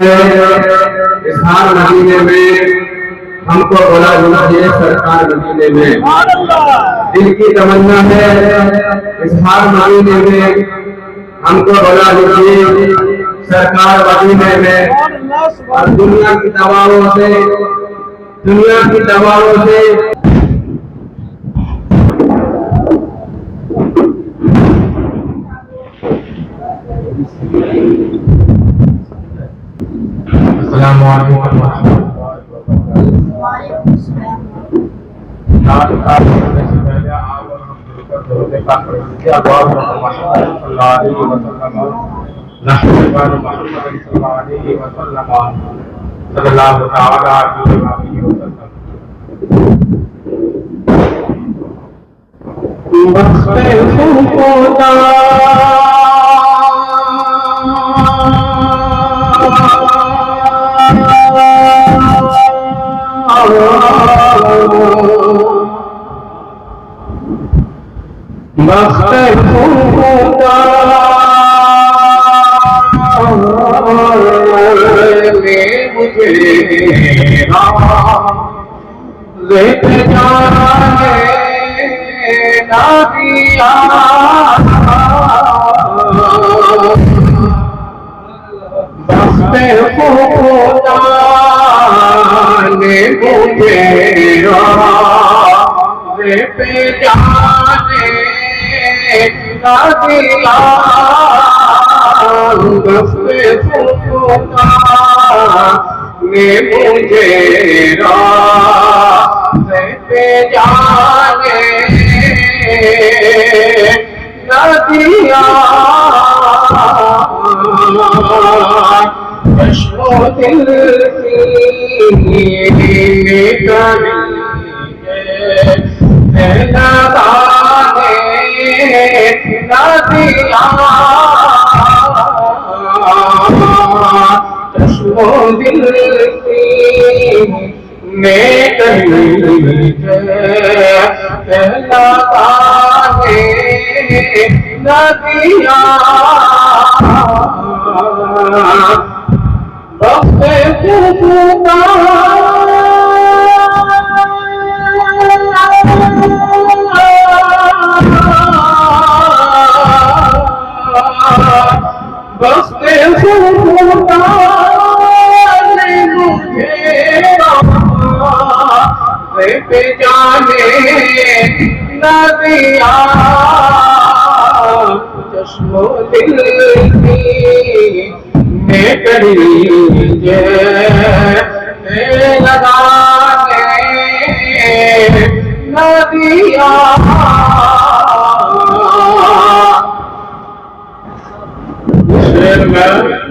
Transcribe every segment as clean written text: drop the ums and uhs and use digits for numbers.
اس ہر مہینے میں ہم کو بلا دیجیے سرکار مدینے میں، دل کی تمنا ہے اس ہر مہینے میں ہم کو بلا دیجیے سرکار مدینے میں، اور دنیا کی دعاؤں سے السلام علیکم ورحمۃ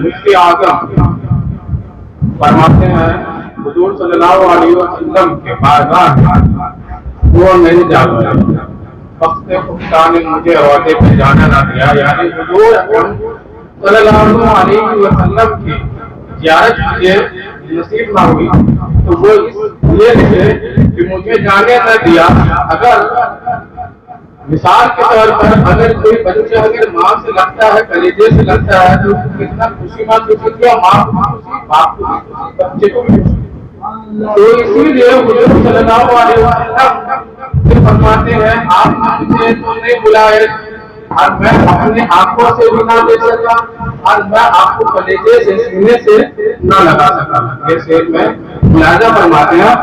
مفتی اعظم فرماتے ہیں حضور صلی اللہ علیہ وسلم کے بارگاہ وہ نہیں جا پایا، وقت خدا نے مجھے عہدے پہ جانا نہ دیا، یعنی حضور صلی اللہ علیہ وسلم کی زیارت مجھے نصیب نہ ہوئی، تو وہ اس لیے لکھے کہ مجھے جانے نہ دیا۔ اگر مثال کے طور پر اگر کوئی بچہ اگر ماں سے لگتا ہے، کلیجے سے لگتا ہے، تو کتنا خوشی محسوس ہوتی ہے، ماں کو خوشی، باپ کو خوشی، بچے کو بھی خوشی۔ تو اسی لیے حضور صلی اللہ علیہ وسلم فرماتے ہیں آپ نے مجھے تو نہیں بلائے، اور میں اپنے آنکھوں سے بھی نہ دیکھ سکا، اور میں آپ کو کلیجے سے سینے سے نہ لگا سکا۔ یہ شعر میں ملاحظہ فرماتے ہیں۔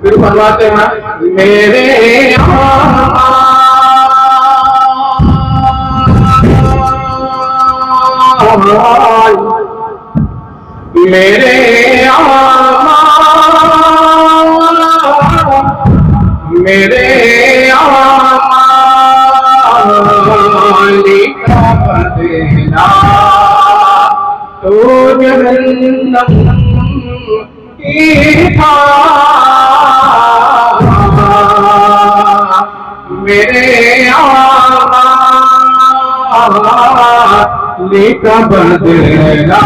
پھر فرماتے ہیں میرے میرے کا بدلا تو جہنم کی تھا، میرے کا بدلا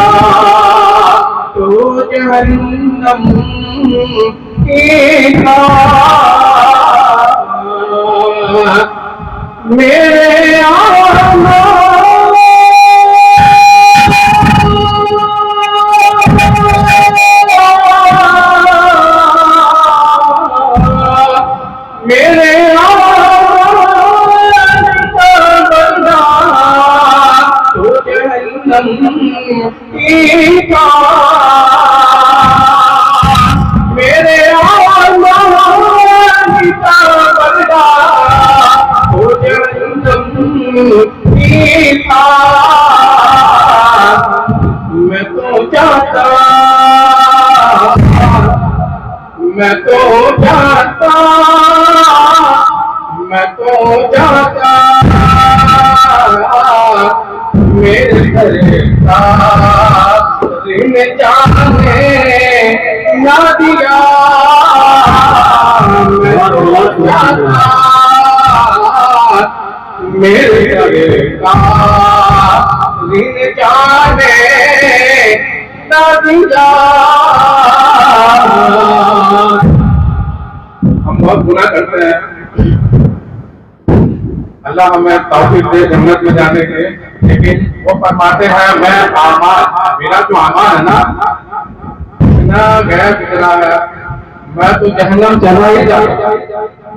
تو جہنم کی تھا، میرے میرے آمان کا بندہ ہو جہنم کی تھا میں تو جاتا میں تو جاتا میرے گھر کا رن جانے نہ دیا میں تو جاتا میرے گھر کا رن جانے نہ دیا ہم بہت گناہ کرتے ہیں اللہ ہمیں توفیق دے جنت میں جانے کے لیکن وہ فرماتے ہیں میں اعمال میرا جو اعمال ہے نا اتنا غیر گزرا ہے میں تو جہنم چلا ہی جاتا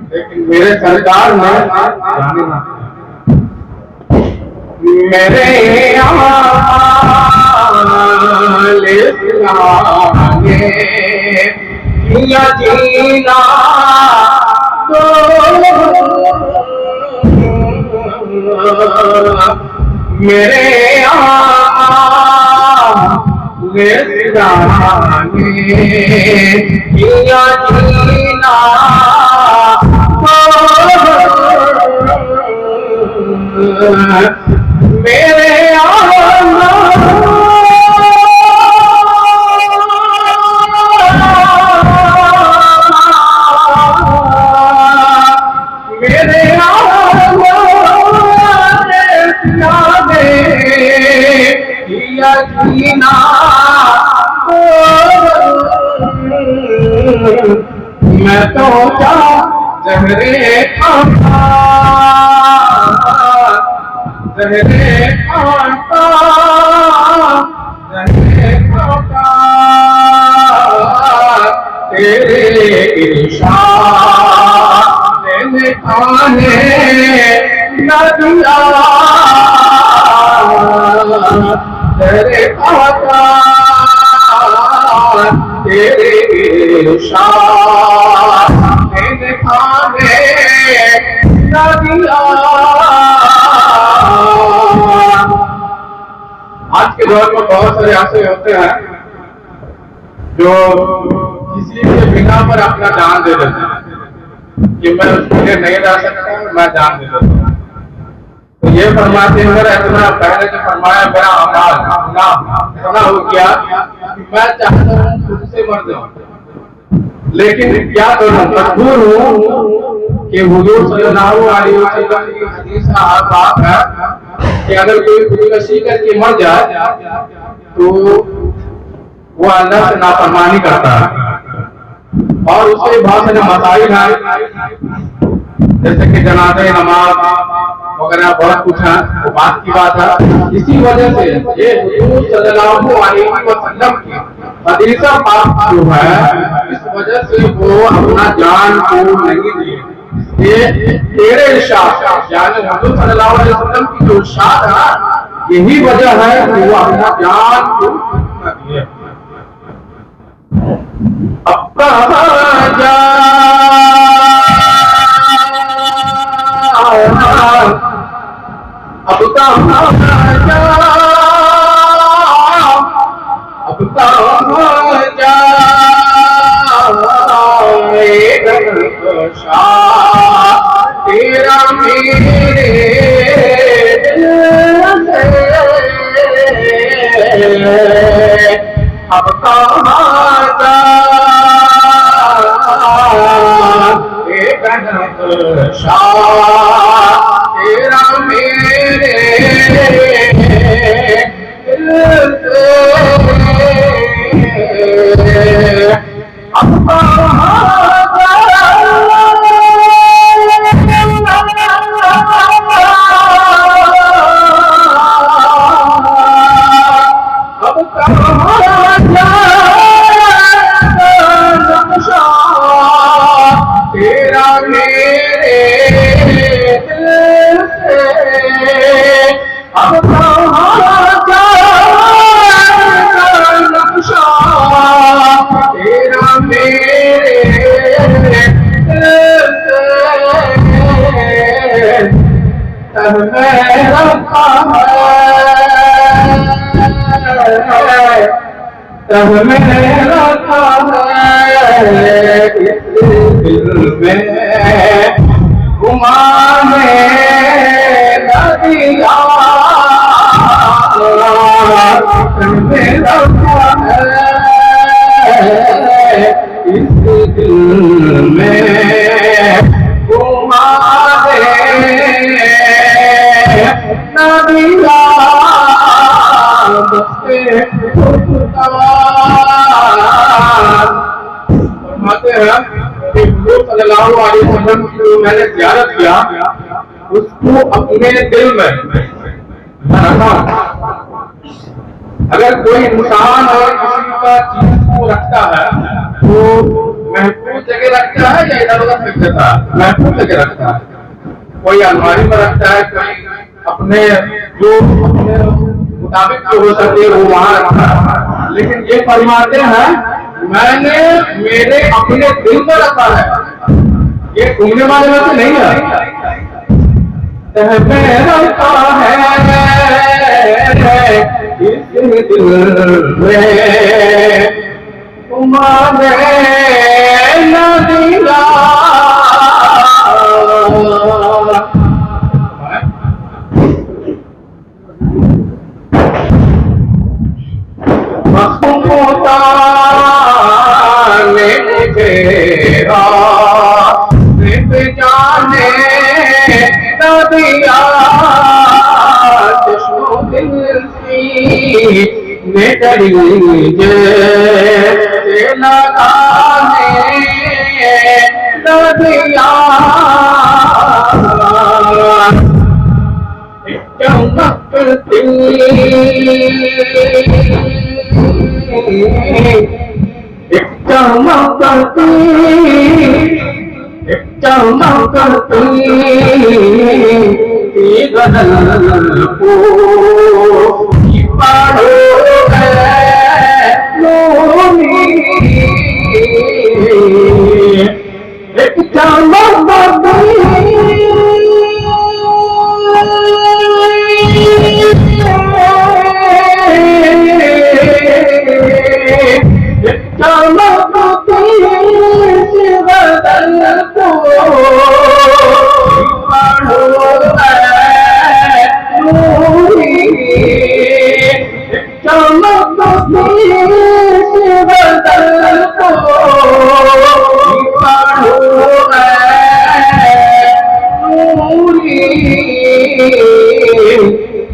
لیکن میرے سرکار نے جانے نہ میرے اعمال اسلانے کیا جینا تو میرے آمال اسلانے کیا جینا میرے جینا میں تو زہرے کھاتا تیرے ارشاد نے کھانے نہ دیا تیرے کھاتا تیرے ارشاد نے کھانے نہ دیا آج کے دور میں بہت سارے ایسے ہوتے ہیں جو کسی کے بنا پر اپنا جان دے دیتے ہیں کہ میں اس کے لیے نہیں رہ سکتا میں جان دے دیتا ہوں تو یہ فرماتے ہیں اگر اتنا پہلے جو فرمایا میرا اعمال اتنا ہو گیا کہ میں چاہتا ہوں خود سے مر جاؤں لیکن کیا کروں مجبور ہوں کہ حضور صلی اللہ علیہ وسلم کی حدیث کا بات ہے کہ اگر کوئی خودکشی کر کے مر جائے تو وہ اللہ سے نافرمانی کرتا ہے اور اس کے بہت سارے مسائل ہیں جیسے کہ جنازہ نماز وغیرہ بہت کچھ ہے وہ بات کی بات ہے اسی وجہ سے یہ حضور صلی اللہ علیہ وسلم کی حدیث پاک جو ہے اس وجہ سے وہ اپنا جان کو نہیں دیے یہ تیرے ارشاد یعنی حضور صلی اللہ علیہ وسلم کی جو ارشاد ہے یہی وجہ ہے کہ وہ اپنا جان کو نہ دیے اب کہاں جا اب کہاں جا اب کہاں جا تیرا میرے دل سے اب کہاں جا تیرا میرے دل سے اب کہاں تیرا میرے دل سے اب کہاں جا تہ میں رکھا ہے اس دل میں گھمانے نہ دیا تہ میں رکھا ہے اس دل میں گھمانے نہ دیا فرماتے ہیں کہ حضور صلی اللہ علیہ وسلم کی جو میں نے زیارت کیا اس کو اپنے دل میں رکھا. اگر کوئی انسان اور کسی کا چیز کو رکھتا ہے تو محفوظ جگہ رکھتا ہے یا ادھر ادھر پھینک دیتا ہے؟ محفوظ جگہ رکھتا ہے. کوئی الماری میں رکھتا ہے, کوئی اپنے مطابق جو ہو سکے وہ وہاں رکھتا ہے. لیکن یہ فرماتے ہیں میں نے میرے اپنے دل میں رکھا ہے, یہ گھومنے والے میں سے نہیں ہے. تہ میں رکھا ہے اس دل میں تمہارے نہ دیا مخموتا نے مجھے صرف جانے نہ دیا چشم دل سی نے دریجے سے لگانے نہ دیا چمکتی چمکتی غزل کو پڑھو ہے نوری ایک چمکتی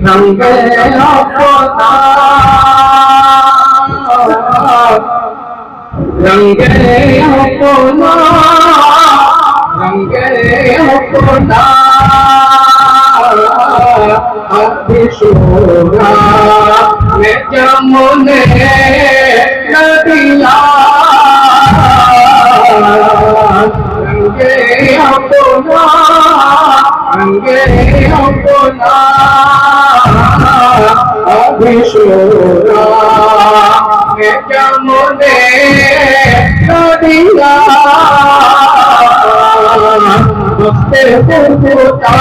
رنگ اپنا رنگ اپنا رنگ اپنا اب شورا میں جمنے نہ دیا رنگ اپنا رنگ اپنا اب شورا میں جمنے نہ دیا وقت خدا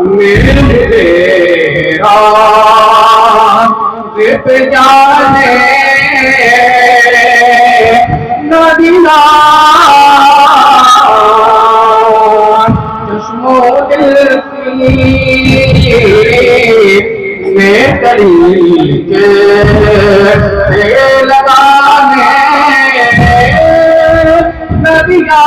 میرے صرف جانے نہ دیا چشم و دل سی میں طریقے سے لگانے نہ دیا.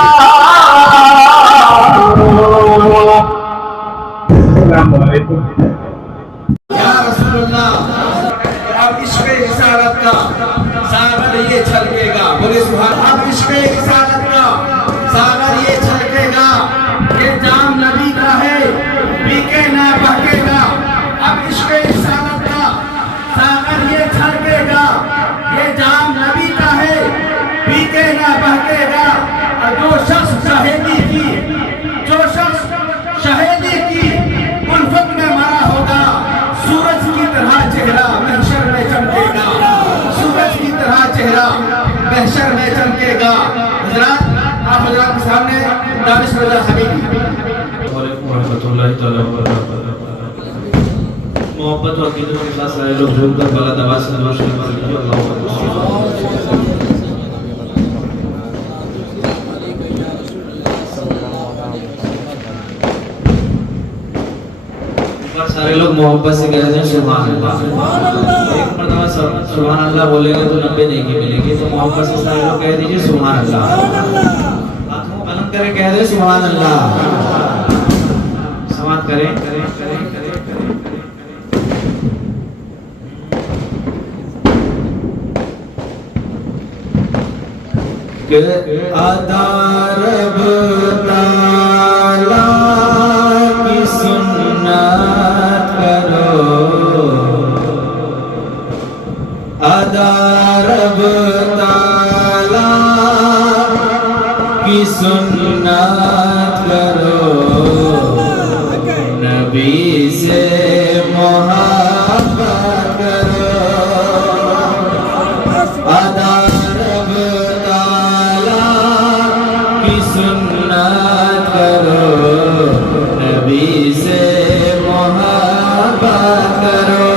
السلام علیکم. یا رسول اللہ اب عشق رسالت کا ساغر یہ چھلکے گا. بولے سبحان. اب عشق رسالت کا ساغر یہ چھلکے گا. یہ جام نبی کا ہے پیکے نہ بہکے گا. اب عشق رسالت کا ساغر یہ چھلکے گا. یہ جام نبی کا ہے پیکے نہ بہکے گا. اور جو شخص شہیدی کی الفت میں مرا ہوگا سورج کی طرح چہرہ محشر میں چمکے گا. سورج کی طرح چہرہ محشر میں چمکے گا. حضرات آپ حضرات کے سامنے دانش رضا حبیبی. وعلیکم ورحمۃ اللہ تعالی وبرکاتہ. محبت اور عقیدت کے ساتھ سارے لوگ جھوم کر بالا دعوات سے دعا شریف پڑھ لیجیے. اللہ سارے لوگ محبت سے کہہ دیں سبحان اللہ. ایک مرتبہ سبحان اللہ بولے گے تو 90 نیکی ملے گی. تو محبت سے سارے لوگ کہہ دیجیے سبحان اللہ. ہاتھوں بلند کرے کہہ دیں سبحان اللہ. سماعت کریں. کہ عطا رب تعالیٰ کی سنت کرو, عطا رب تعالیٰ کی سنت کرو, نبی سے محبت کرو, عطا رب سنت کرو, نبی سے محبت کرو,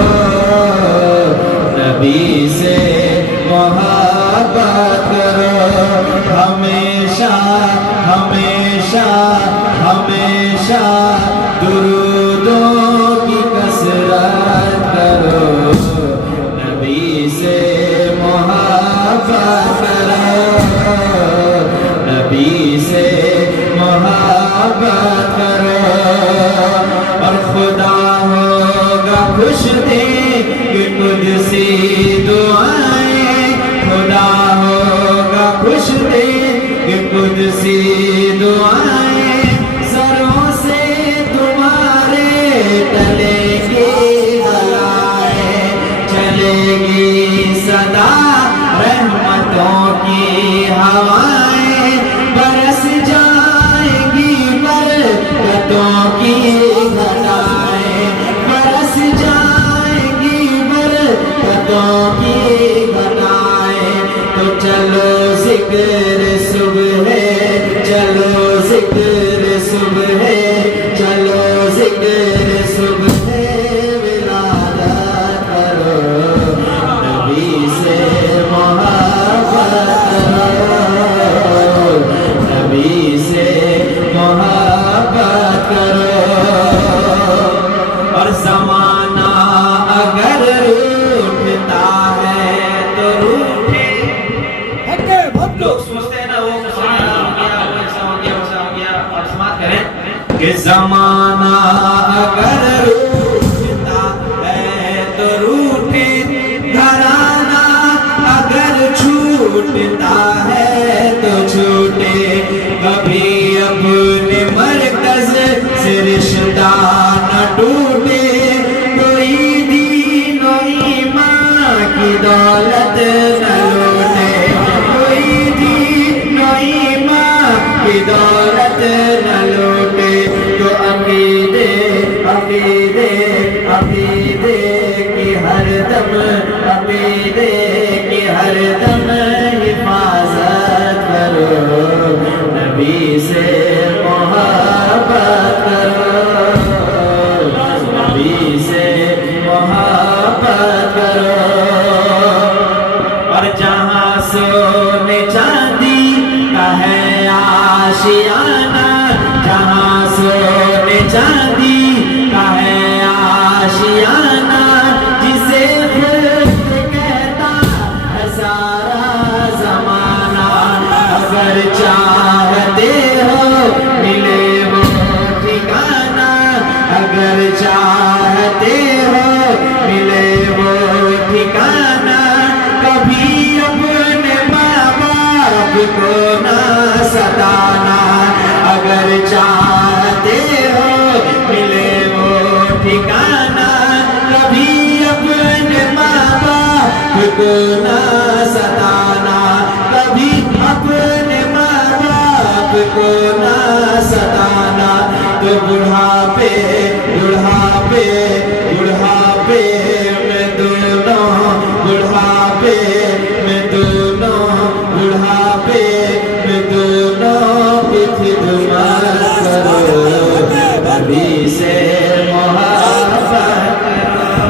نبی سے محبت کرو. ہمیشہ ہمیشہ ہمیشہ درودوں کی کثرت کرو, نبی سے محبت کرو, نبی سے محبت کرو. اور خدا ہوگا خوش دے کہ قدسی دعائیں, خدا ہوگا خوش دے کہ قدسی دعائیں, سروں سے تمہارے ٹلے گی بلائیں, چلے گی صدا رحمتوں کی ہوائیں, برس جائیں گی برکتوں کی گھٹائیں, برس جائیں گی برکتوں کی گھٹائیں. تو چلو ذکر صبح ہے, چلو ذکر صبح ہے, چلو ذکر صبح ہے, ولادت کرو, نبی سے محبت کرو, نبی سے محبت کرو. اور زمانہ اگر روٹھتا ہے تو روٹھے. لوگ سوچتے ہیں نا وہ ایسا ہو گیا ویسا ہو گیا. اور سماعت کریں کہ زمانہ اگر روٹھتا ہے تو روٹھے, گھرانہ اگر چھوٹتا ہے تو چھوٹے, کبھی اپنے مرکز سے رشتہ نہ ٹوٹے, کوئی دین و ایمان کی دولت نہ لوٹے, کوئی دین و ایمان کی دولت نہ لوٹے. تو عقیدے عقیدے عقیدے کی ہر دم, عقیدے کی ہر دم حفاظت کرو, نبی سے محبت کرو, نبی سے محبت کرو. اور جہاں سونے چاندی کا ہے آشیانہ, جہاں سونے چاندی کا ہے آشیانہ, جسے خود کہتا ہے سارا زمانہ, اگر چاہتے ہو ملے وہ ٹھکانہ, اگر چاہتے ہو ملے وہ ٹھکانہ. کبھی اپنے ماں باپ کو نہ ستانا, اگر چاہتے ہو ملے وہ ٹھکانہ. کبھی اپنے ماں باپ کو نہ ستانا, کبھی اپنے ماں باپ کو نہ ستانا. تو بڑھاپے بڑھاپے بڑھاپے میں دونوں, بڑھاپے میں دونوں, بڑھاپے میں دونوں کی خدمت کرو, نبی سے محبت کرو.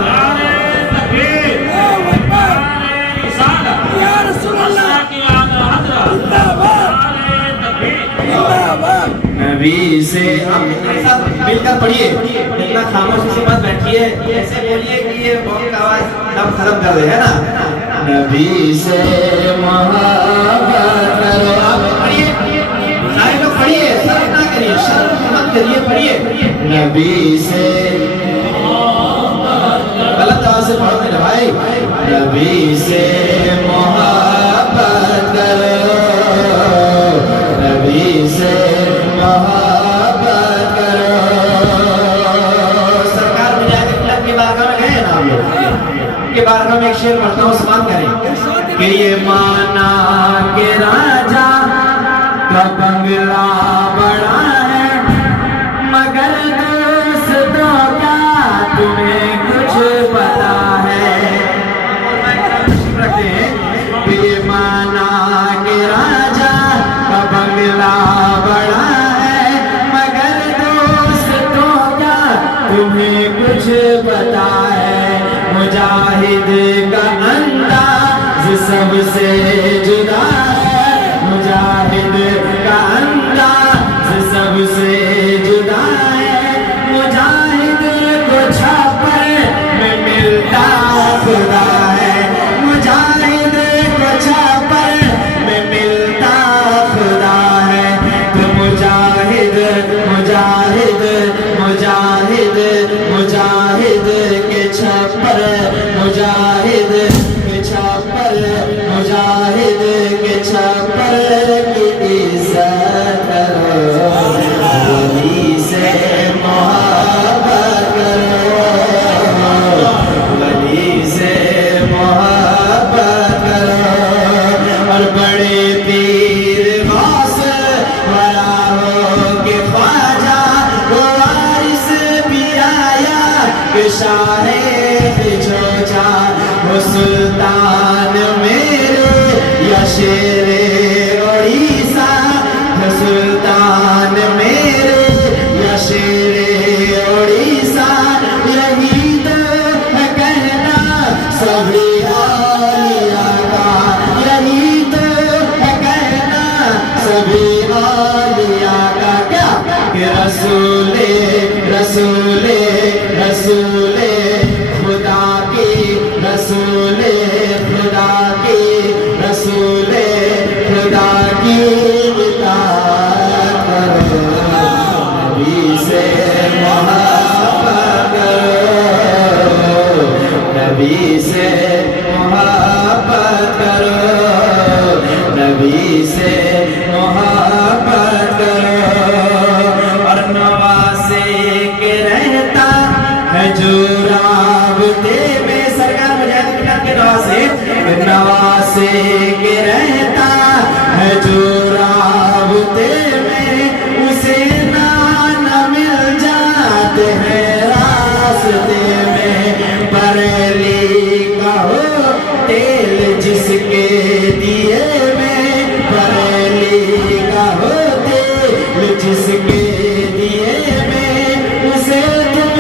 نبی سے آپ میرے ساتھ مل کر پڑھیے، اتنا خاموشی سے مت بیٹھیے، ایسے بولیے کہ یہ بہت آواز دم ختم کر دے، ہے نا؟ نبی سے محبت کرو، آپ پڑھیے، سارے لوگ پڑھیے، شرم نہ کریے، شرم مت کریے، پڑھیے نبی سے غلط آواز سے پڑھو میرے بھائی، نبی سے محبت کرو، نبی سے محبت کرو۔ سرکار مجاہد کلب کے بارگاہ میں گئے نا آپ لوگ، کے بارگاہ میں ایک شعر پڑھتا ہوں، سماعت کریں کہ یہ مانا کہ راجا کا بنگلہ بڑا ہے مگر دوستوں کا تمہیں کچھ پتا ہے، رکھتے ہیں کہ یہ مانا کہ راجا کا بنگلہ بڑا ہے مگر دوستوں کا تمہیں کچھ پتا ہے، مجاہد کا انداز سب سے جدا ہے، مجاہد کا انداز سب سے جدا ہے، مجاہد کو چھاپر میں ملتا خدا ہے، مجاہد کو چھاپر میں ملتا خدا ہے، تو مجاہد مجاہد مجاہد مجاہد کے چھاپر، مجاہد کے چھاپر، مجاہد کے چھاپر کی عزت کرو، ولی سے محبت کرو، ولی سے محبت کرو، اور بڑے پیر غوث بڑا ہو کہ خواجہ وہ وارث بھی آیا کہ شاہ جوجا، وہ سلطان میرے یا شیر اڑیسہ، وہ سلطان میرے یا شیر اڑیسہ، یہی تو ہے کہنا سبھی اولیاء کا، یہی تو ہے کہنا سبھی اولیاء کا، کیا کہ رسول رسول رسول خدا کی، رسول خدا کی، رسول خدا کی اطاعت کرو، نبی سے محبت کرو، نبی سے محبت کرو، نبی سے محبت کرو، اور نواسے کے رہتا ہے جو رابطے میں، سرکار مجاہد کلب کے نواسے کے رہتا ہے جو رابطے میں، اسے نہ مل جاتے ہیں راستے میں، بریلی کا ہو تیل جس کے دیے میں، بریلی کا ہو تیل جس کے دیے میں، اسے تم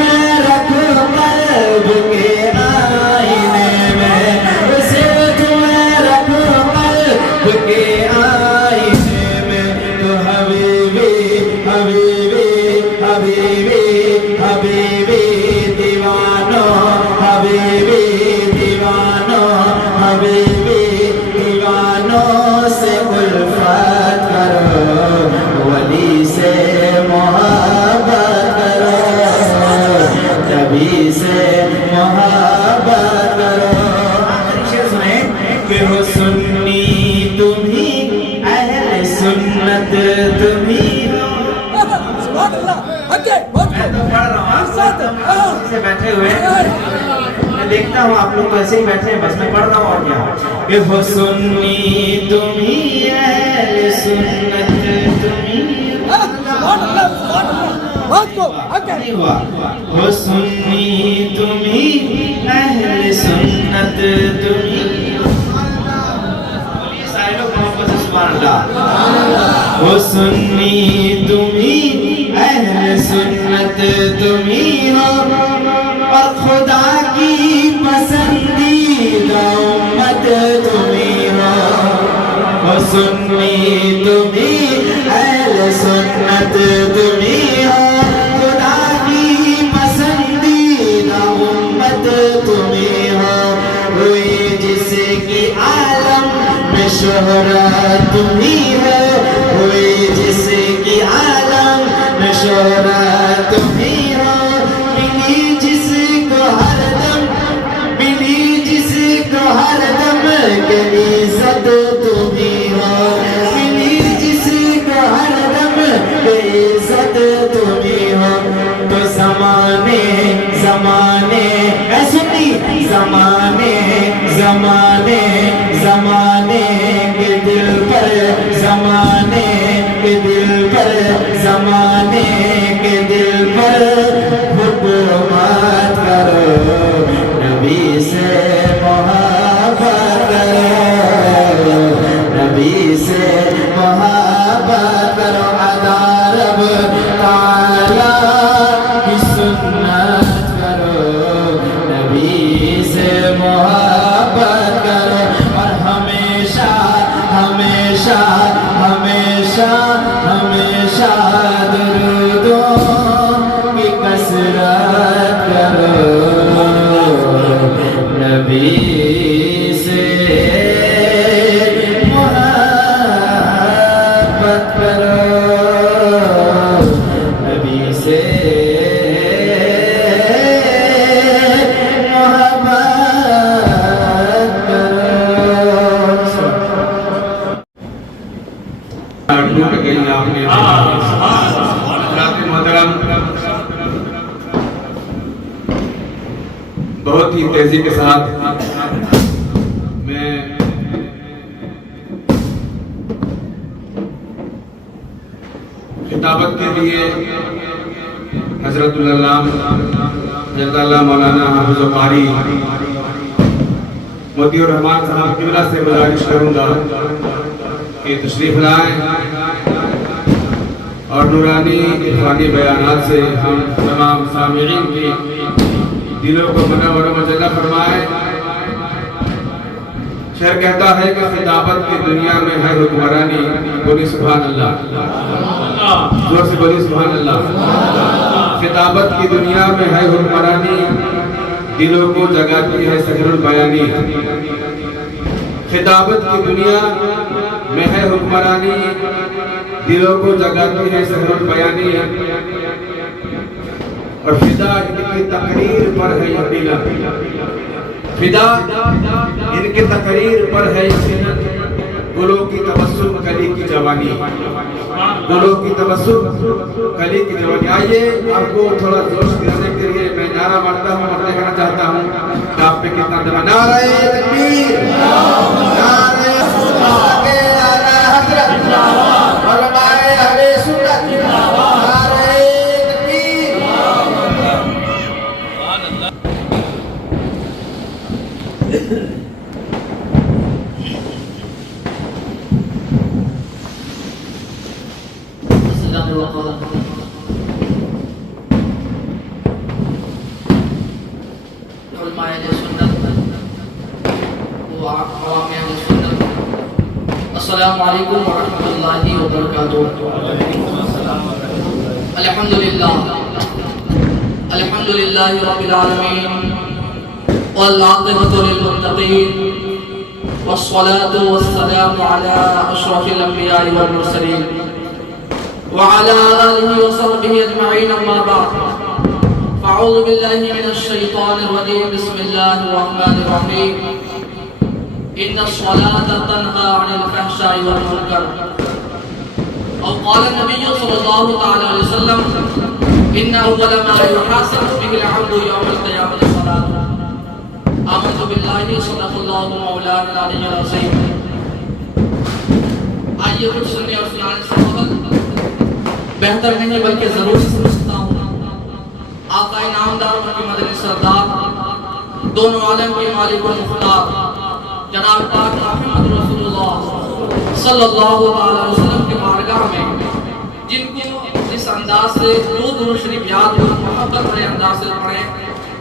رکھو قلب کے آئینے میں، اسے تم رکھو قلب کے آئینے میں، تو حبیبی حبیبی حبیبی حبیبی دیوانو، حبیبی دیوانو، حبیبی دیوانوں سے الفت کرو، ولی سے محبت کرو، نبی سے محبت کرو۔ شعر سنیں کہ ہو سنی تمہیں، اہل سنت تمہیں ہو، میں تو پڑھ رہا ہوں، آپ سے بیٹھے ہوئے میں دیکھتا ہوں آپ لوگ ایسے ہی بیٹھے ہیں، بس میں پڑھ رہا ہوں اور کیا، کہ ہو سنی تمہیں، اہل سنت تمہیں ہو، سنی تمہیں اہل سنت تمہیں، سارے لوگ محبت سے سبحان اللہ، ہو سنی تمہیں اہل سنت تمہیں ہو، اور خدا کی پسندیدہ امت تمہیں ہو، سنی تمہیں اہل سنت تمہیں ہو خدا کی پسندیدہ امت تمہیں ہو ہوئی جس کی عالم میں شہرت تمہیں ہو ہوئی جس کی عالم میں شہرت تمہیں ہو ملی جس کو ہر دم ملی جس کو ہر دم کہ عزت تمہیں ہو ملی جس کو ہر دم کہ عزت تمہیں ہو تو زمانے زمانے اے سنی زمانے زمانے زمانے کے دل پر زمانے کے دل پر زمانے کے دل پر حکومت کرو نبی سے محبت کرو نبی سے محبت کرو ادا رب تعالی کی سنت کرو نبی سے محبت کرو اور ہمیشہ ہمیشہ ہمیشہ ہمیشہ درودوں کی کثرت کرو نبی سے محبت کرو نبی سے ٹوٹ گئی آپ نے حضرات محترم بہت ہی تیزی کے ساتھ میں خطابت کے لیے حضرت اللہ مولانا حافظ قاری مودی الرحمان صاحب قبلہ سے گزارش کروں گا کہ تشریف لائیں اور نورانی عرفانی بیانات سے ہم تمام سامعین کی دلوں کو منور و مجلہ فرمائیں۔ شعر کہتا ہے کہ خطابت کی دنیا میں ہے حکمرانی، بولی سبحان اللہ، زور سے بولی سبحان اللہ۔ خطابت کی دنیا میں ہے حکمرانی، دلوں کو جگاتی ہے سحر البیانی۔ خطابت کی دنیا میں ہے حکمرانی، دلوں کو جگاتی ہے سحر البیانی۔ اور فدا ان کی تقریر پر ہے یقیناً، فدا ان کی تقریر پر ہے یقیناً، گلوں کی تبسم کلی کی جوانی، گلوں کی تبسم کلی کی جوانی۔ آئیے آپ کو تھوڑا جوش دلانے کے لیے میں نعرہ مارتا ہوں اور دیکھنا چاہتا ہوں کہ آپ پہ کتنا دماغ۔ نعرہ تکبیر، نعرہ آگے اعلیٰ حضرت علماء اہل سنت، نعرہ تکبیر۔ علماء اہل سنت و عوام اہل سنت، السلام علیکم ورحمۃ اللہ وبرکاتہ۔ الحمدللہ الحمدللہ رب العالمین والعاقبۃ للمتقین والصلاة والسلام علی اشرف الانبیاء والمرسلین وعلى آلہ وصحبہ اجمعین، اما بعد فاعوذ باللہ من الشیطان الرجیم، بسم اللہ الرحمن الرحیم۔ ان الصلاة تنہی عن الفحشاء والمنکر، او قال النبی صلی اللہ تعالی علیہ وسلم ان اول ما يحاسب به العبد يوم القیامة الصلاة۔ آمنت باللہ صدق اللہ مولانا العلی العظیم۔ آئیے کچھ سننے اور سنانے سے قبل بہتر نہیں بلکہ ضرور سمجھتا ہوں آقا انعامدار کی مدنی سردار، دونوں عالم کے مالک و مختار جناب پاک محمد رسول اللہ صلی اللہ علیہ وسلم کے بارگاہ میں جن کو اس انداز سے جو درود شریف یاد ہو محبت بھرے انداز سے پڑھیں،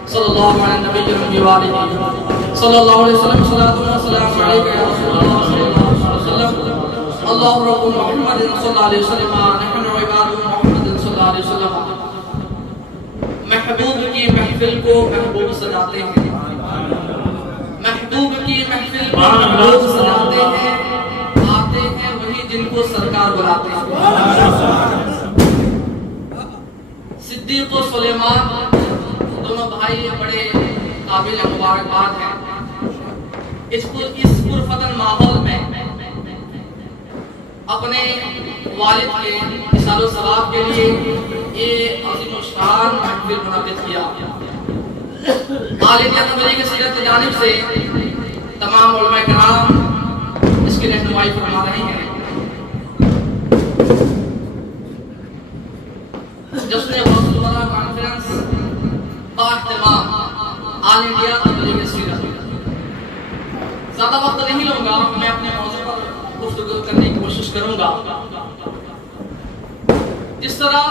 صلی اللہ علیہ نبی رحمۃ والہ صلی اللہ علیہ وسلم، صلاۃ و سلام علیک یا رسول اللہ صلی اللہ علیہ وسلم، اللہ رب محمد صلی اللہ علیہ وسلم، نحن علیہ وسلم محبوب کی محفل کو محبوب سجاتے ہیں، محبوب کی محفل کو محبوب سجاتے ہیں، آتے ہیں وہی جن کو سرکار بلاتے ہیں۔ صدیق و سلیمان دونوں بھائی بڑے قابل مبارکباد ہیں۔ اس پرفتن ماحول میں اپنے والد کے اصال و ثواب کے لیے یہ عظیم الشان محفل منعقد کیا۔ عالیہ تبلیغ سیرت کی جانب سے تمام علماء کرام اس کی رہنمائی فرما رہے ہیں۔ جشن غوث الورا کانفرنس بااہتمام آل انڈیا تبلیغ سیرت۔ زیادہ وقت نہیں لوں گا، میں اپنے موضوع پر گفتگو کرنے کی کوشش کروں گا۔ جس طرح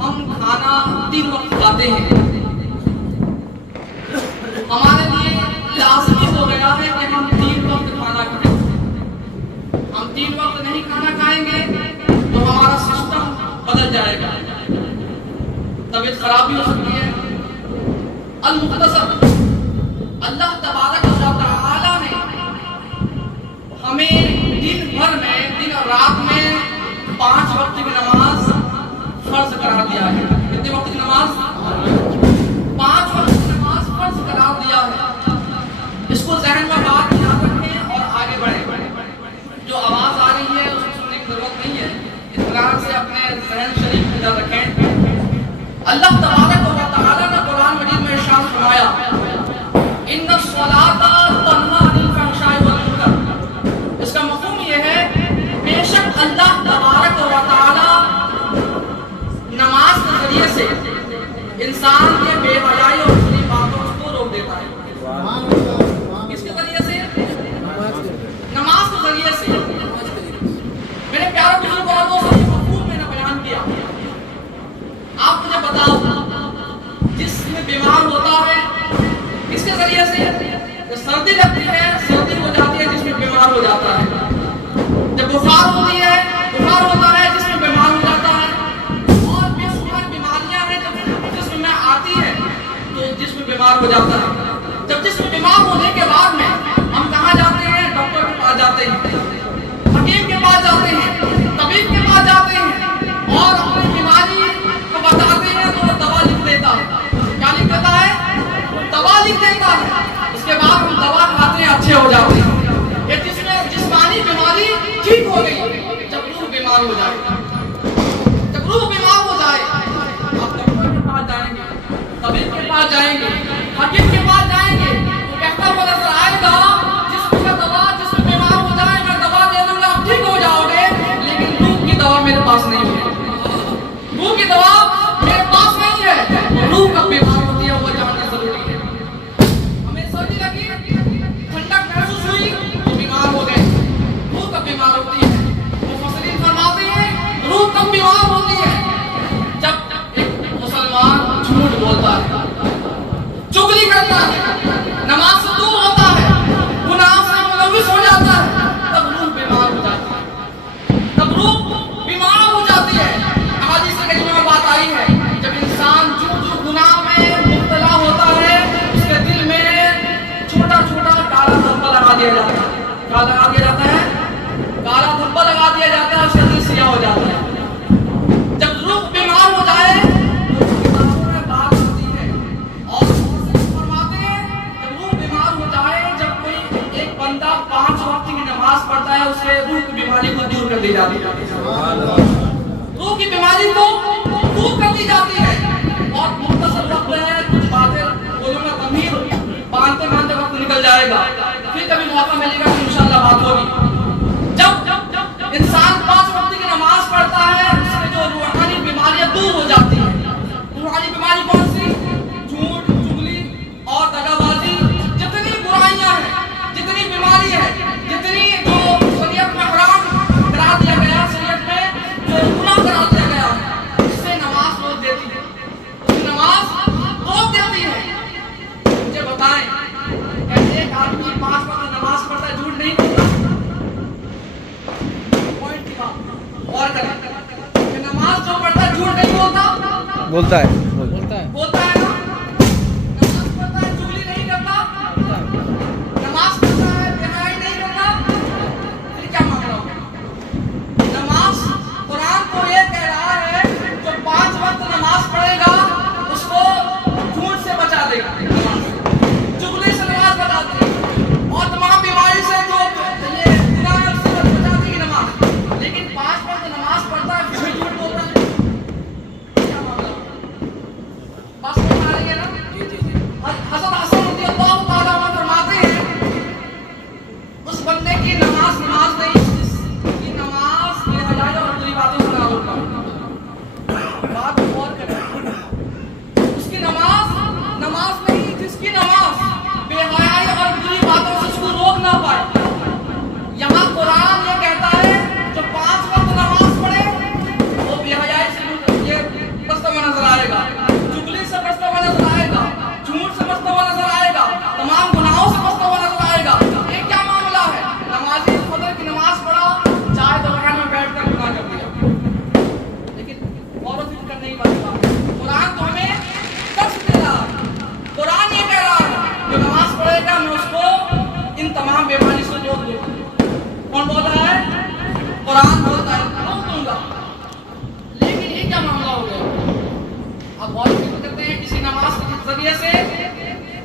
ہم کھانا 3 وقت کھاتے ہیں، ہمارے لیے لازمی ہو گیا ہے کہ ہم 3 وقت کھانا کھائیں۔ ہم 3 وقت نہیں کھانا کھائیں گے تو ہمارا سسٹم بدل جائے گا، طبیعت خراب بھی ہو سکتی ہے۔ المختصر اللہ تبارک و تعالی نے ہمیں دن بھر میں دن اور رات میں 5 وقت کی نماز فرض قرار دیا ہے۔ کتنے وقت کی نماز؟ 5 وقت کی نماز فرض قرار دیا ہے۔ اس کو ذہن میں بات یاد رکھیں اور آگے بڑھیں۔ جو آواز آ رہی ہے اس کو سننے کی ضرورت نہیں ہے، اطمینان سے اپنے ذہن شریف میں یاد رکھیں۔ اللہ تبارک و تعالی نے قرآن مجید میں ارشاد فرمایا ان الصلاۃ تنہی عن الفحشاء والمنکر۔ اس کا مفہوم یہ ہے بے شک اللہ تبارک و تعالی نماز کے ذریعے سے انسان کے بے حیائی اور بری باتوں کو روک دیتا ہے۔ کس کے ذریعے سے؟ نماز کے ذریعے سے۔ میرے پیارے بزرگوں اور دوستوں، یہ مفہوم میں نے بیان کیا۔ آپ مجھے بتاؤ، جس میں بیمار ہوتا ہے کس کے ذریعے سے؟ جب سردی لگتی ہے سردی ہو جاتی ہے جس میں بیمار ہو جاتا ہے، جب بخار ہوتی ہے بخار ہوتا ہے جس میں بیمار ہو جاتا ہے، اور بے شمار بیماریاں ہیں جب جسم میں آتی ہے تو جسم بیمار ہو جاتا ہے۔ جب جسم بیمار ہونے کے بعد میں ہم کہاں جاتے ہیں؟ ڈاکٹر کے پاس جاتے ہیں، حکیم کے پاس جاتے ہیں، طبیب کے پاس جاتے ہیں اور اپنی بیماری کو بتاتے ہیں تو وہ دوا لکھ دیتا ہے۔ کیا لکھ دیتا ہے؟ دوا لکھ دیتا ہے۔ اس کے بعد ہم دوا کھاتے ہیں، اچھے ہو جاتے ہیں۔ یہ جسمانی بیماری ٹھیک ہو گئی۔ جب روح بیمار ہو جائے، جب روح بیمار ہو جائے، آپ ڈاکٹر کے پاس جائیں گے، طبیب کے پاس جائیں گے، حکیم کے پاس جائیں گے، تو بہتر وہ نظر آئے گا جسم کا دوا جسم بیمار ہو جائے میں دوا دے دوں گا آپ ٹھیک ہو جاؤ گے، لیکن روح کی دوا میرے پاس نہیں ہے۔ روح کی دوا میرے پاس نہیں ہے۔ روح کب بیمار ہوتی ہے وہ جاننا ضروری ہے۔ ہمیں سردی لگی، ٹھنڈک محسوس ہوئی تو بیمار ہو گئے، روح کب بیمار ہوتی ہے؟ مفسرین فرماتے ہیں روح کب بیمار ہوتی ہے؟ جب ایک مسلمان جھوٹ بولتا ہے، چغلی کرتا ہے، نماز سے دور ہوتا ہے، گناہ سے ملوث ہو جاتا ہے، تب روح بیمار ہو جاتی ہے، تب روح بیمار ہو جاتی ہے۔ احادیث کریمہ میں بات آئی ہے جب انسان جو گناہ میں مبتلا ہوتا ہے اس کے دل میں چھوٹا چھوٹا کالا دھبا لگا دیا جاتا ہے۔ کیا لگا دیا جاتا ہے؟ کالا دھبا لگا دیا جاتا ہے، اس کا دل سیاہ ہو جاتا ہے۔ جب روح بیمار ہو جائے تو کتابوں میں بات ہوتی ہے اور فرماتے ہیں جب روح بیمار ہو جائے، جب کوئی ایک بندہ 5 وقت کی نماز پڑھتا ہے اس سے روح کی بیماری کو دور کر دی جاتی ہے۔ روح کی بیماری کو دور کر دی جاتی ہے۔ اور مختصر وقت ہے، کچھ باتیں بولوں گا گمبھیر، باندھتے باندھتے وقت نکل جائے گا، پھر کبھی موقع ملے گا تو انشاءاللہ بات ہوگی۔ جب انسان 5 وقت کی نماز پڑھتا ہے اس سے جو روحانی بیماریاں دور ہو جاتی ہیں۔ روحانی بیماری کون سی؟ جھوٹ، چغلی اور دغا بازی، جتنی برائیاں ہیں، جتنی بیماری ہے، جتنی جو شریعت میں حرام قرار دیا گیا، شریعت میں جو گناہ قرار دیا گیا، اس سے نماز روک دیتی ہے، نماز روک دیتی ہے۔ مجھے بتائیں ایک آدمی بولتا ہے بولتا ہے نا، نماز پڑھتا ہے چغلی نہیں کرتا، نماز پڑھتا ہے بہائی نہیں کرتا، پھر کیا معاملہ ہوگا؟ نماز قرآن تو یہ کہہ رہا ہے جو 5 وقت نماز پڑھے گا اس کو جھوٹ سے بچا دے گا، چغلی سے نماز بچا دے گا، اور تمام بیماری سے جو یہ گناہ سے بچا دے گی نماز۔ لیکن 5 وقت نماز پڑھتا ہے پھر بھی جھوٹ بولتا ہے، کیا معاملہ ہوگا؟ بات سمجھ آ رہی ہے نا؟ حضرت حسن رضی اللہ تعالیٰ عنہ فرماتے ہیں اس بندے کی نماز نہیں، جس کی نماز بے حیائی اور بری باتوں سے نہ ہوتا، بات غور کریں، اس کی نماز نہیں، جس کی نماز بے حیائی اور بری باتوں سے اس کو روک نہ پائے۔ یہاں قرآن یہ کہتا ہے جو 5 وقت نماز پڑھے وہ بے حیائی سے یہ بچتا ہوا نظر آئے گا، چغلی سے بچتا ہوا نظر آئے گا، جھوٹ سے بچتا ہوا نظر آئے گا، تمام گناہوں سے بچتا ہوا نظر آئے گا۔ یہ کیا معاملہ ہے؟ نمازی فجر کی نماز پڑھا، چائے دکان میں بیٹھ کر گناہ کر دیا، لیکن غور و فکر کرنے کی بات ہے، قرآن تو ہمیں درس دے رہا ہے، قرآن یہ کہہ رہا ہے جو نماز پڑھے گا میں اس کو ان تمام بیماری سے روک دوں گا۔ کون بول رہا ہے؟ قرآن بولتا ہے روک دوں گا۔ لیکن یہ کیا معاملہ ہو گیا؟ اب غور و فکر کرتے ہیں، کسی نماز کے ذریعے سے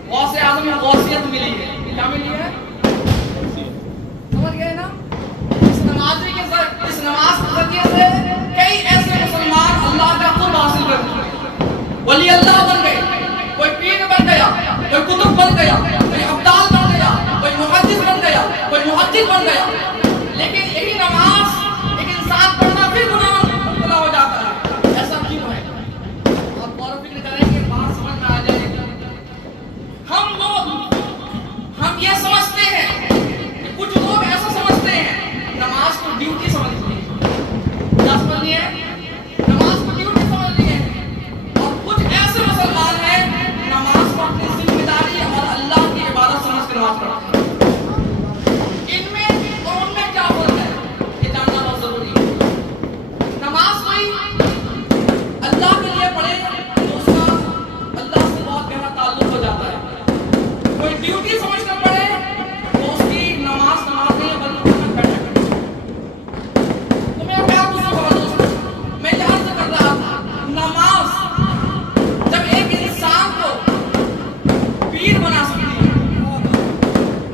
غوث اعظم کو غوثیت ملی ہے، کیا ملی ہے؟ سمجھ گئے نا؟ اس نماز کے ذریعے سے کئی ایسے مسلمان اللہ کا قرب حاصل کر چکے، ولی اللہ بن گئے، کوئی پیر بن گیا، کوئی کتب بن گیا، کوئی ابدال بن گیا، کوئی محدث بن گیا، کوئی محدث بن گیا۔ لیکن یہی نماز ایک انسان پڑھنا پھر گناہ میں مبتلا ہو جاتا ہے، ایسا کیوں ہے؟ آپ غور و فکر کریں گے بات سمجھ میں آ جائے گی۔ ہم یہ سمجھتے ہیں کہ کچھ لوگ ایسا سمجھتے ہیں نماز کو ڈیوٹی سمجھتے ہیں، کیا سمجھ لیے؟ نماز کو ڈیوٹی سمجھ لیے، اور کچھ ایسے مسلمان ہیں نماز کو اپنی ذمہ داری اور اللہ کی عبادت سمجھ کے نماز پڑھتے ہیں۔ ان میں اور ان میں کیا فرق ہے یہ جاننا بہت ضروری ہے۔ نماز کوئی اللہ کے لیے پڑھے تو اس کا اللہ سے بہت گہرا تعلق ہو جاتا ہے، کوئی ڈیوٹی سمجھ کر پڑھے تو اس کی نماز نہیں بلکہ اس میں بیٹھا کرے۔ تو میں کیا پوچھوں گا دوستوں، میں یہ عرض کر رہا تھا نماز جب ایک انسان کو پیر بنا سکتی ہے،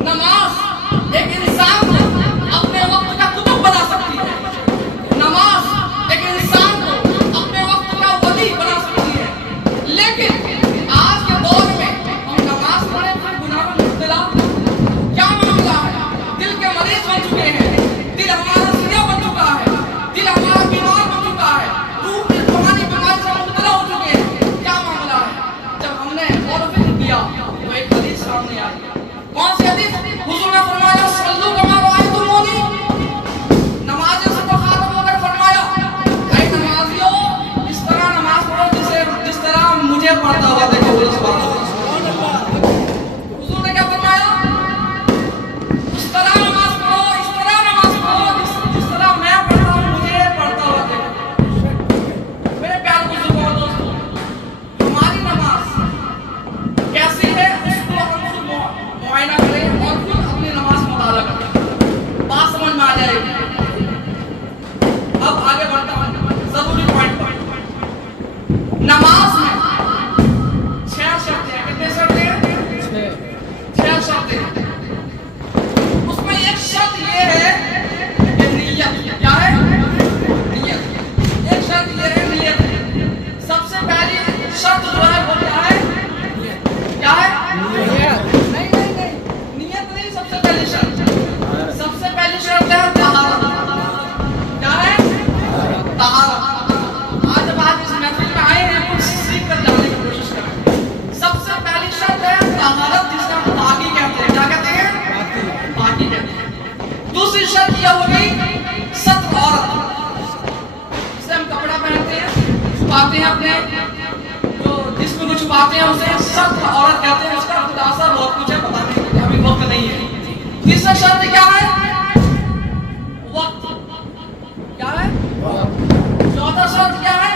نماز ایک انسان کو اپنے وقت کا قطب بنا سکتی ہے، نماز ایک انسان کو اپنے وقت کا ولی بنا سکتی ہے، لیکن آج کے دور میں ہم نماز پڑھے پھر گناہ میں مبتلا، کیا معاملہ ہے؟ دل کے مریض بن چکے ہیں، دل ہمارا سیاہ بن چکا ہے، دل ہمارا بیمار بن چکا ہے، روح کی روحانی بیماری سے مبتلا ہو چکے ہیں، کیا معاملہ ہے؟ جب ہم نے غور و فکر کیا تو ایک حدیث سامنے آئی، کون سی حدیث؟ حضور نے فرمایا صلو کما رأیتمونی، نمازیں سے مخاطب ہو کر فرمایا اے نمازیوں اس طرح نماز پڑھو جس طرح مجھے پڑھتا ہوا دیکھو۔ بولو سبحان اللہ۔ حضور نے کیا فرمایا؟ اس طرح نماز پڑھو، اس طرح نماز پڑھو جس طرح میں پڑھتا ہوں مجھے پڑھتا ہوا دیکھو۔ میرے پیارے بزرگوں اور دوستوں، ہماری نماز کیسی ہے اس کو ہم خود معائنہ کریں اور خود اپنی نماز کا مطالعہ کریں، بات سمجھ میں آ جائے گی۔ اب آگے بڑھتا ہوں ضروری پوائنٹ پر۔ نماز میں 6 شرطیں ہیں، کتنے شرطیں ہیں؟ 6 شرطیں ہیں۔ اس میں ایک شرط یہ ہے کہ نیت، کیا ہے؟ نیت۔ ایک شرط یہ ہے نیت۔ سب سے پہلی شرط جو ہے وہ کیا ہے؟ کیا ہے؟ نہیں، نیت نہیں سب سے پہلی شرط۔ سب سے پہلی شرط ہے طہارت۔ کیا ہے؟ طہارت۔ آج جب آپ اس محفل میں آئے ہیں کچھ سیکھ کر جانے کی کوشش کریں۔ سب سے پہلی شرط ہے طہارت، جس کا پاکی کہتے ہیں، کیا کہتے ہیں؟ پاکی کہتے ہیں۔ دوسری شرط یہ ہوگی ستر عورت، جسے ہم کپڑا پہنتے ہیں چھپاتے ہیں، اپنے جو جسم کو چھپاتے ہیں اسے ستر عورت کہتے ہیں۔ اس کا خلاصہ بہت کچھ ہے، بتانے کے لیے ابھی وقت نہیں ہے۔ تیسرا شرط کیا ہے؟ وقت۔ کیا ہے؟ چوتھا شرط کیا ہے؟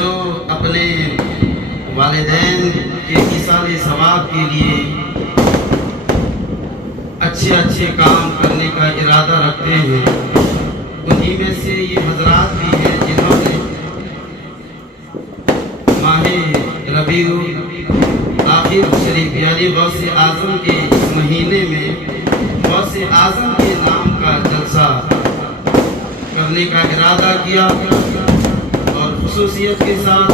جو اپنے والدین کے ایصال ثواب کے لیے اچھے اچھے کام کرنے کا ارادہ رکھتے ہیں، انہی میں سے یہ حضرات بھی ہیں جنہوں نے ماہ ربیع آخر شریف یعنی غوث اعظم کے اس مہینے میں غوث اعظم کے نام کا جلسہ کرنے کا ارادہ کیا، اور خصوصیت کے ساتھ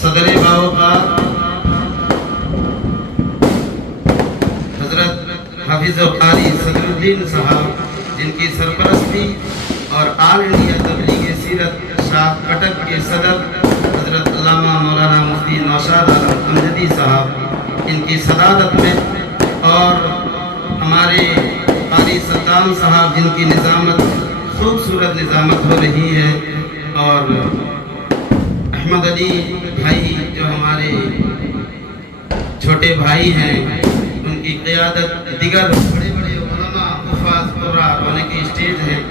صدر باوقار حضرت حافظ قاری صدر الدین صاحب جن کی سرپرستی اور آل انڈیا تبلیغ سیرت شاخ کٹک کے صدر حضرت علامہ مولانا مفتی نوشاد عالم امجدی صاحب ان کی صدارت میں، اور ہمارے قاری صدام صاحب جن کی نظامت خوبصورت نظامت ہو رہی ہے، اور احمد علی بھائی جو ہمارے چھوٹے بھائی ہیں ان کی قیادت، دیگر بڑے بڑے علماء حفاظ قرآن ہونے کی اسٹیج ہے۔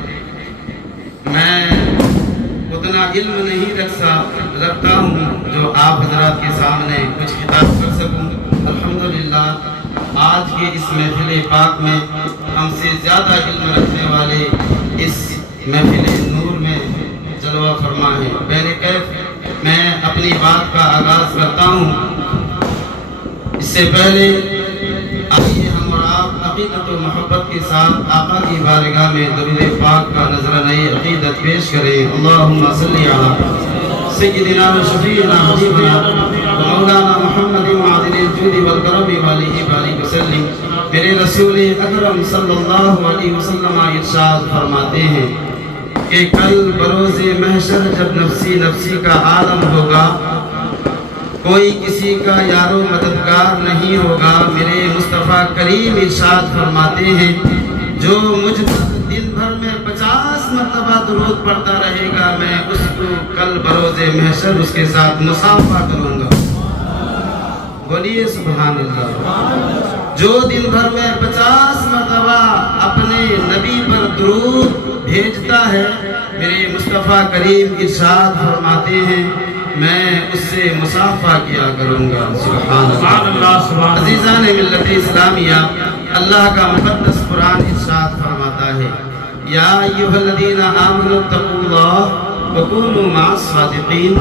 میں اتنا علم نہیں رکھتا ہوں جو آپ حضرات کے سامنے کچھ خطاب کر سکوں۔ الحمدللہ آج کے اس محفل پاک میں ہم سے زیادہ علم رکھنے والے اس محفل نور میں جلوہ فرما ہے۔ بہرکیف میں اپنی بات کا آغاز کرتا ہوں، اس سے پہلے آئیے ہم اور آپ عقیدت و محبت کے ساتھ آقا کی بارگاہ میں درود پاک کا نذرانہ عقیدت پیش کریں۔ اللہم صلی علی سیدنا و شفیعنا حبیبنا مولانا محمد معدن الجود والکرم والہ بارک وسلم۔ میرے رسول اکرم صلی اللہ علیہ وسلم ارشاد فرماتے ہیں کہ کل بروز محشر جب نفسی نفسی کا عالم ہوگا، کوئی کسی کا یار و مددگار نہیں ہوگا، میرے مصطفیٰ کریم ارشاد فرماتے ہیں جو مجھ پر دن بھر میں 50 مرتبہ درود پڑھتا رہے گا، میں اس کو کل بروز محشر اس کے ساتھ مصافحہ کروں گا۔ بولیے سبحان اللہ۔ جو دن بھر میں 50 مرتبہ اپنے نبی پر درود بھیجتا ہے، میرے مصطفیٰ کریم ارشاد فرماتے ہیں میں اس سے مصافحہ کیا کروں گا۔ سبحان اللہ۔ عزیزان ملت اسلامیہ، اللہ کا مقدس قرآن ارشاد فرماتا ہے یا ایھا الذین آمنوا اتقوا اللہ وکونوا مع الصادقین،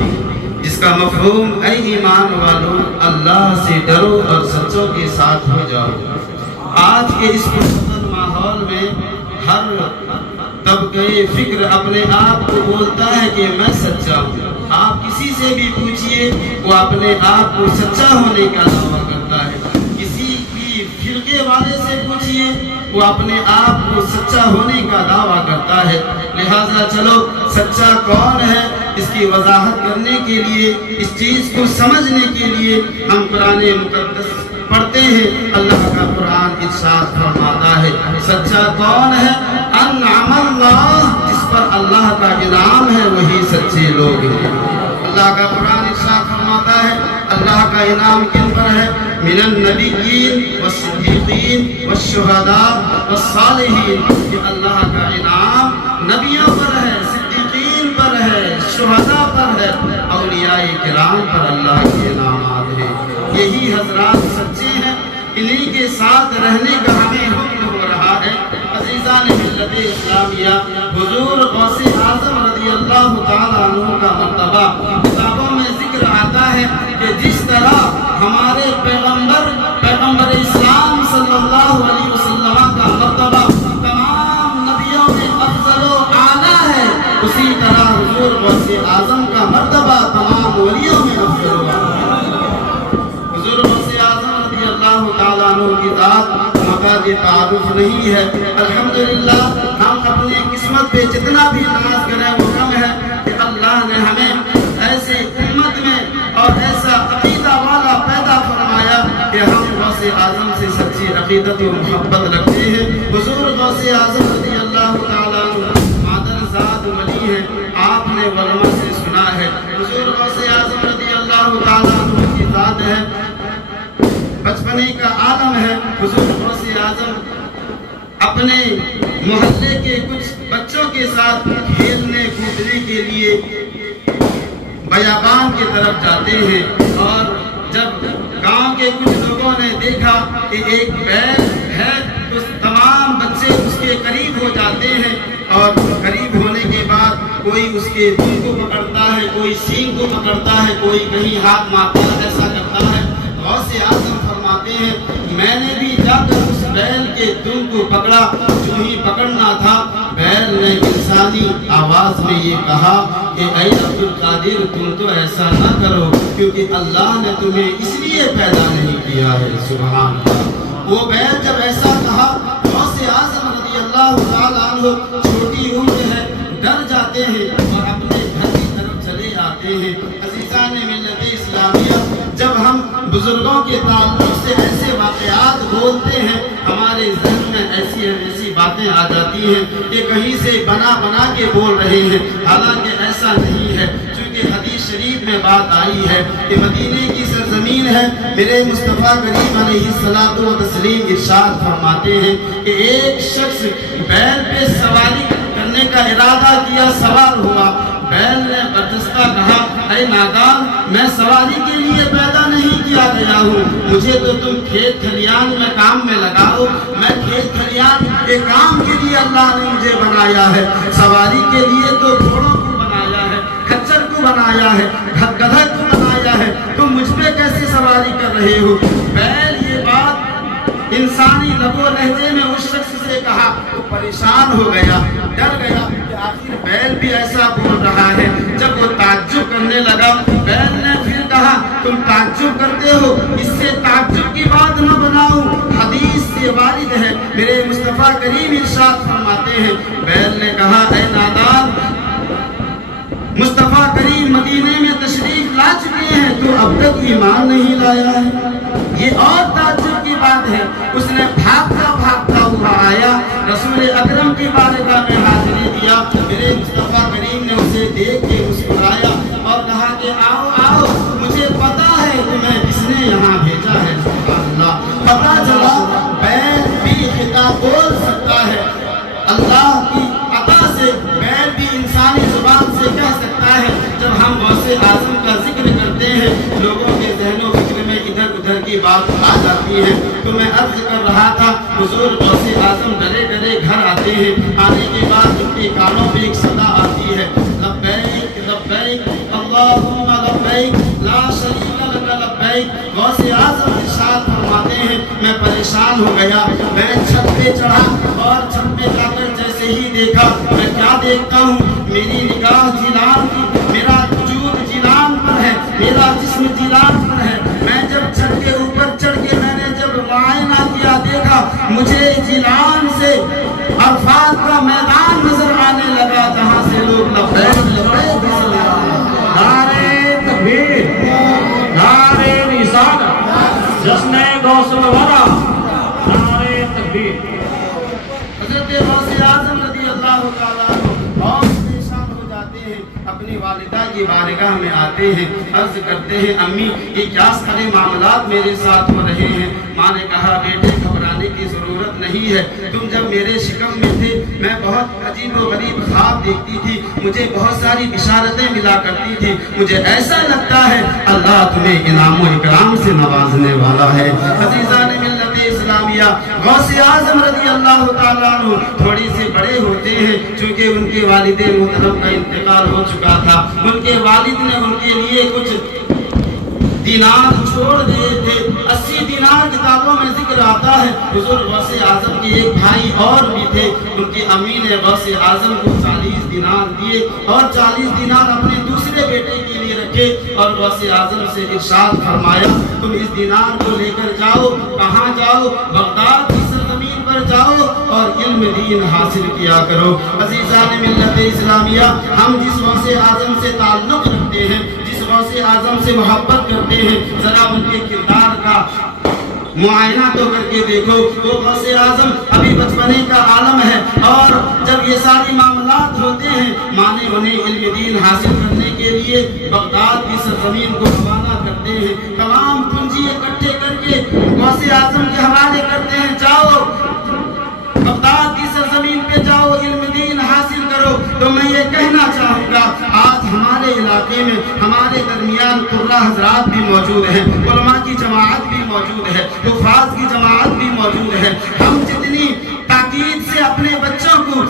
جس کا مفہوم اے ایمان والو اللہ سے ڈرو اور سچوں کے ساتھ ہو جاؤ۔ آج کے اس پرامن ماحول میں ہر طبقے فکر اپنے آپ کو بولتا ہے کہ میں سچا ہوں۔ آپ کسی سے بھی پوچھئے وہ اپنے آپ کو سچا ہونے کا دعویٰ کرتا ہے، کسی بھی فرقے والے سے پوچھئے وہ اپنے آپ کو سچا ہونے کا دعویٰ کرتا ہے۔ لہٰذا چلو سچا کون ہے اس کی وضاحت کرنے کے لیے، اس چیز کو سمجھنے کے لیے ہم قرآن مقدس پڑھتے ہیں۔ اللہ کا قرآن ارشاد فرماتا ہے سچا کون ہے؟ انعم اللہ، جس پر اللہ کا انعام ہے وہی سچے لوگ ہیں۔ اللہ کا قرآن ارشاد فرماتا ہے اللہ کا انعام کن پر ہے؟ من النبیین والصدیقین والشہداء والصالحین، کہ اللہ کا انعام نبیوں پر ہے، صدیقین پر ہے، شہداء پر ہے، اولیاء کرام پر اللہ کے انعامات ہیں۔ یہی حضرات سچے ہیں، انہی کے ساتھ رہنے کا ہمیں حکم ہو رہا ہے۔ عزیزان ملت اسلامیہ، حضور غوث اعظم رضی اللہ تعالیٰ عنہ کا مرتبہ کتابوں میں ذکر آتا ہے کہ جس طرح ہمارے پیغمبر اسلام صلی اللہ علیہ وسلم کا مرتبہ تمام نبیوں میں افضل و اعلیٰ ہے، اسی طرح حضور غوث اعظم کا مرتبہ تمام ولیوں میں افضل و اعلیٰ ہے۔ حضور غوث اعظم رضی اللہ تعالیٰ عنہ کی ذات محتاج تعارف نہیں ہے۔ الحمدللہ ہم اپنی قسمت پہ جتنا بھی ناز کریں وہ کم ہے کہ اللہ نے ہمیں ایسے امت میں اور ایسا عقیدہ والا پیدا فرمایا کہ ہم غوث اعظم سے سچی عقیدت و محبت رکھتے ہیں۔ حضور غوث اعظم رضی اللہ تعالیٰ عنہ مادر ذات ولی ہے، آپ نے علماء سے سنا ہے۔ حضور غوث اعظم رضی اللہ تعالیٰ عنہ کی ذات ہے، بچپنے کا عالم ہے۔ حضور غوث اعظم اپنے محلے کے کچھ بچوں کے ساتھ کھیلنے کودنے کے لیے بیابان کی طرف جاتے ہیں، اور جب گاؤں کے کچھ لوگوں نے دیکھا کہ ایک بیل ہے تو تمام بچے اس کے قریب ہو جاتے ہیں، اور قریب ہونے کے بعد کوئی اس کے دل کو پکڑتا ہے، کوئی سینگ کو پکڑتا ہے، کوئی کہیں ہاتھ مارتا ہے، ایسا کرتا ہے۔ غوث اعظم فرماتے ہیں میں نے بھی جا کر اس بیل کے دل کو پکڑا، جو ہی پکڑنا تھا بیل نے انسانی آواز میں یہ کہا کہ اے عبد القادر تم تو ایسا نہ کرو، کیونکہ اللہ نے تمہیں اس لیے پیدا نہیں کیا ہے۔ سبحان اللہ۔ وہ بیل جب ایسا کہا، غوث اعظم رضی اللہ تعالیٰ عنہ چھوٹی عمر ہے، ڈر جاتے ہیں اور اپنے گھر کی طرف چلے آتے ہیں۔ عزیزان ملت اسلامیہ، جب ہم بزرگوں کے تعلق سے ایسے واقعات بولتے ہیں، ہمارے ذہن میں ایسی باتیں آ جاتی ہیں کہ کہیں سے بنا کے بول رہے ہیں، حالانکہ ایسا نہیں ہے، چونکہ حدیث شریف میں بات آئی ہے کہ مدینے کی سرزمین ہے، میرے مصطفیٰ کریم علیہ الصلوۃ والتسلیم ارشاد فرماتے ہیں کہ ایک شخص بیل پہ سواری کرنے کا ارادہ کیا، سوار ہوا، بیل نے برجستہ کہا اے نادان میں سواری کے لیے پیدا نہیں کیا گیا ہوں، مجھے تو تم کھیت کھلیان میں کام میں لگاؤ، میں کھیت کھلیان کے کام کے لیے اللہ نے مجھے بنایا ہے، سواری کے لیے تو گھوڑوں کو بنایا ہے، کچر کو بنایا ہے، گدھا کو بنایا ہے، تم مجھ پہ کیسے سواری کر رہے ہو؟ بیل یہ بات انسانی لب و لہجے میں اس شخص سے کہا، وہ پریشان ہو گیا، ڈر گیا کہ آخر بیل بھی ایسا بول رہا ہے۔ جب وہ تعجب کرنے لگا، بیل نے پھر کہا تم تعجب کرتے ہو، اس سے تعجب کی بات نہ بناؤ، حدیث سے وارد ہے، میرے مصطفیٰ کریم ارشاد فرماتے ہیں۔ بیل نے کہا اے نادان، مصطفیٰ کریم مدینے میں تشریف لا چکے ہیں تو اب تک ایمان نہیں لایا ہے، یہ اور تعجب کی بات ہے۔ اس نے بھاگتا ہوا آیا، رسول اکرم کی بارگاہ میں حاضری دیا، میرے مصطفیٰ کریم نے اسے دیکھ کے مسکرایا اور کہا کہ آؤ آؤ، مجھے پتا ہے تمہیں کس نے یہاں بھیجا ہے۔ اللہ، پتا چلا بیل بھی خطاب بول سکتا ہے، اللہ کی عطا سے بیل بھی انسانی زبان سے کہہ سکتا ہے۔ جب ہم غوث اعظم کا ذکر کرتے ہیں، لوگوں کے ذہن و فکر میں ادھر ادھر کی بات آ جاتی ہے۔ تو میں عرض کر رہا تھا، حضور غوث اعظم ڈرے ڈرے گھر آتے ہیں، آنے کے بعد ان کے کانوں پہ ایک صدا آتی ہے، لبیک لبیک اللہم لبیک لا شریک لک لبیک۔ غوث اعظم ارشاد فرماتے ہیں میں پریشان ہو گیا، میں چھت پہ چڑھا اور چھت پہ جا کر جیسے ہی دیکھا، میں کیا دیکھتا ہوں، میری نگاہ جیلان کی، میرا وجود جیلان پر ہے، میرا جسم جیلان پر ہے۔ میں جب چھت کے اوپر چڑھ کے میں نے جب معائنہ کیا، دیکھا مجھے جیلان سے عرفات کا میدان نظر آنے لگا، جہاں سے لوگ لبیک لبیک نعرے تکبیر، نعرے رسالت، جشن غوث الورا، نعرے تکبیر۔ حضرت غوث اعظم رضی اللہ تعالیٰ عنہ اور پریشان ہو جاتے ہیں، اپنی والدہ کی بارگاہ میں آتے ہیں، عرض کرتے ہیں امی یہ کیا سارے معاملات میرے ساتھ ہو رہے ہیں؟ ماں نے کہا بیٹے گھبرانے کی ضرورت نہیں ہے، تم جب میرے شکم میں تھے میں بہت عجیب و غریب خواب دیکھتی تھی، مجھے بہت ساری بشارتیں ملا کرتی تھی، مجھے ایسا لگتا ہے اللہ تمہیں انعام و اکرام سے نوازنے والا ہے۔ عزیزان ملت اسلامیہ، غوث اعظم رضی اللہ تعالیٰ عنہ تھوڑی سے بڑے ہوتے ہیں، چونکہ ان کے والد محترم کا انتقال ہو چکا تھا، ان کے والد نے ان کے لیے کچھ دینار چھوڑ دیے تھے، 80 دینار کتابوں میں ذکر آتا ہے۔ حضور غوث اعظم کے ایک بھائی اور بھی تھے، ان کی امی نے غوث اعظم کو 40 دینار دیے اور 40 دینار اپنے دوسرے بیٹے کے لیے رکھے، اور غوث اعظم سے ارشاد فرمایا تم اس دینار کو لے کر جاؤ، کہاں جاؤ؟ بغداد کی سرزمین پر جاؤ اور علم دین حاصل کیا کرو۔ عزیزان ملت اسلامیہ، ہم جس غوث اعظم سے تعلق رکھتے ہیں، جس غوث اعظم سے محبت کرتے ہیں، ذرا ان کے کردار کا معائنہ تو کر کے دیکھو۔ وہ غوث اعظم ابھی بچپنے کا عالم ہے، اور جب یہ ساری معاملات ہوتے ہیں ماں نے انہیں علم دین حاصل کرنے کے لیے بغداد کی سرزمین کو روانہ کرتے ہیں، تمام پونجی اکٹھے کر کے غوث اعظم کے حوالے کرتے ہیں، جاؤ بغداد کی سرزمین پہ جاؤ، علم دین حاصل کرو۔ تو میں یہ کہنا چاہوں گا آج ہمارے علاقے میں، ہمارے موجود ہیں, علماء کی جماعت بھی موجود ہے, حفاظ کی جماعت بھی موجود ہے. ہم جتنی تاکید سے اپنے بچوں کو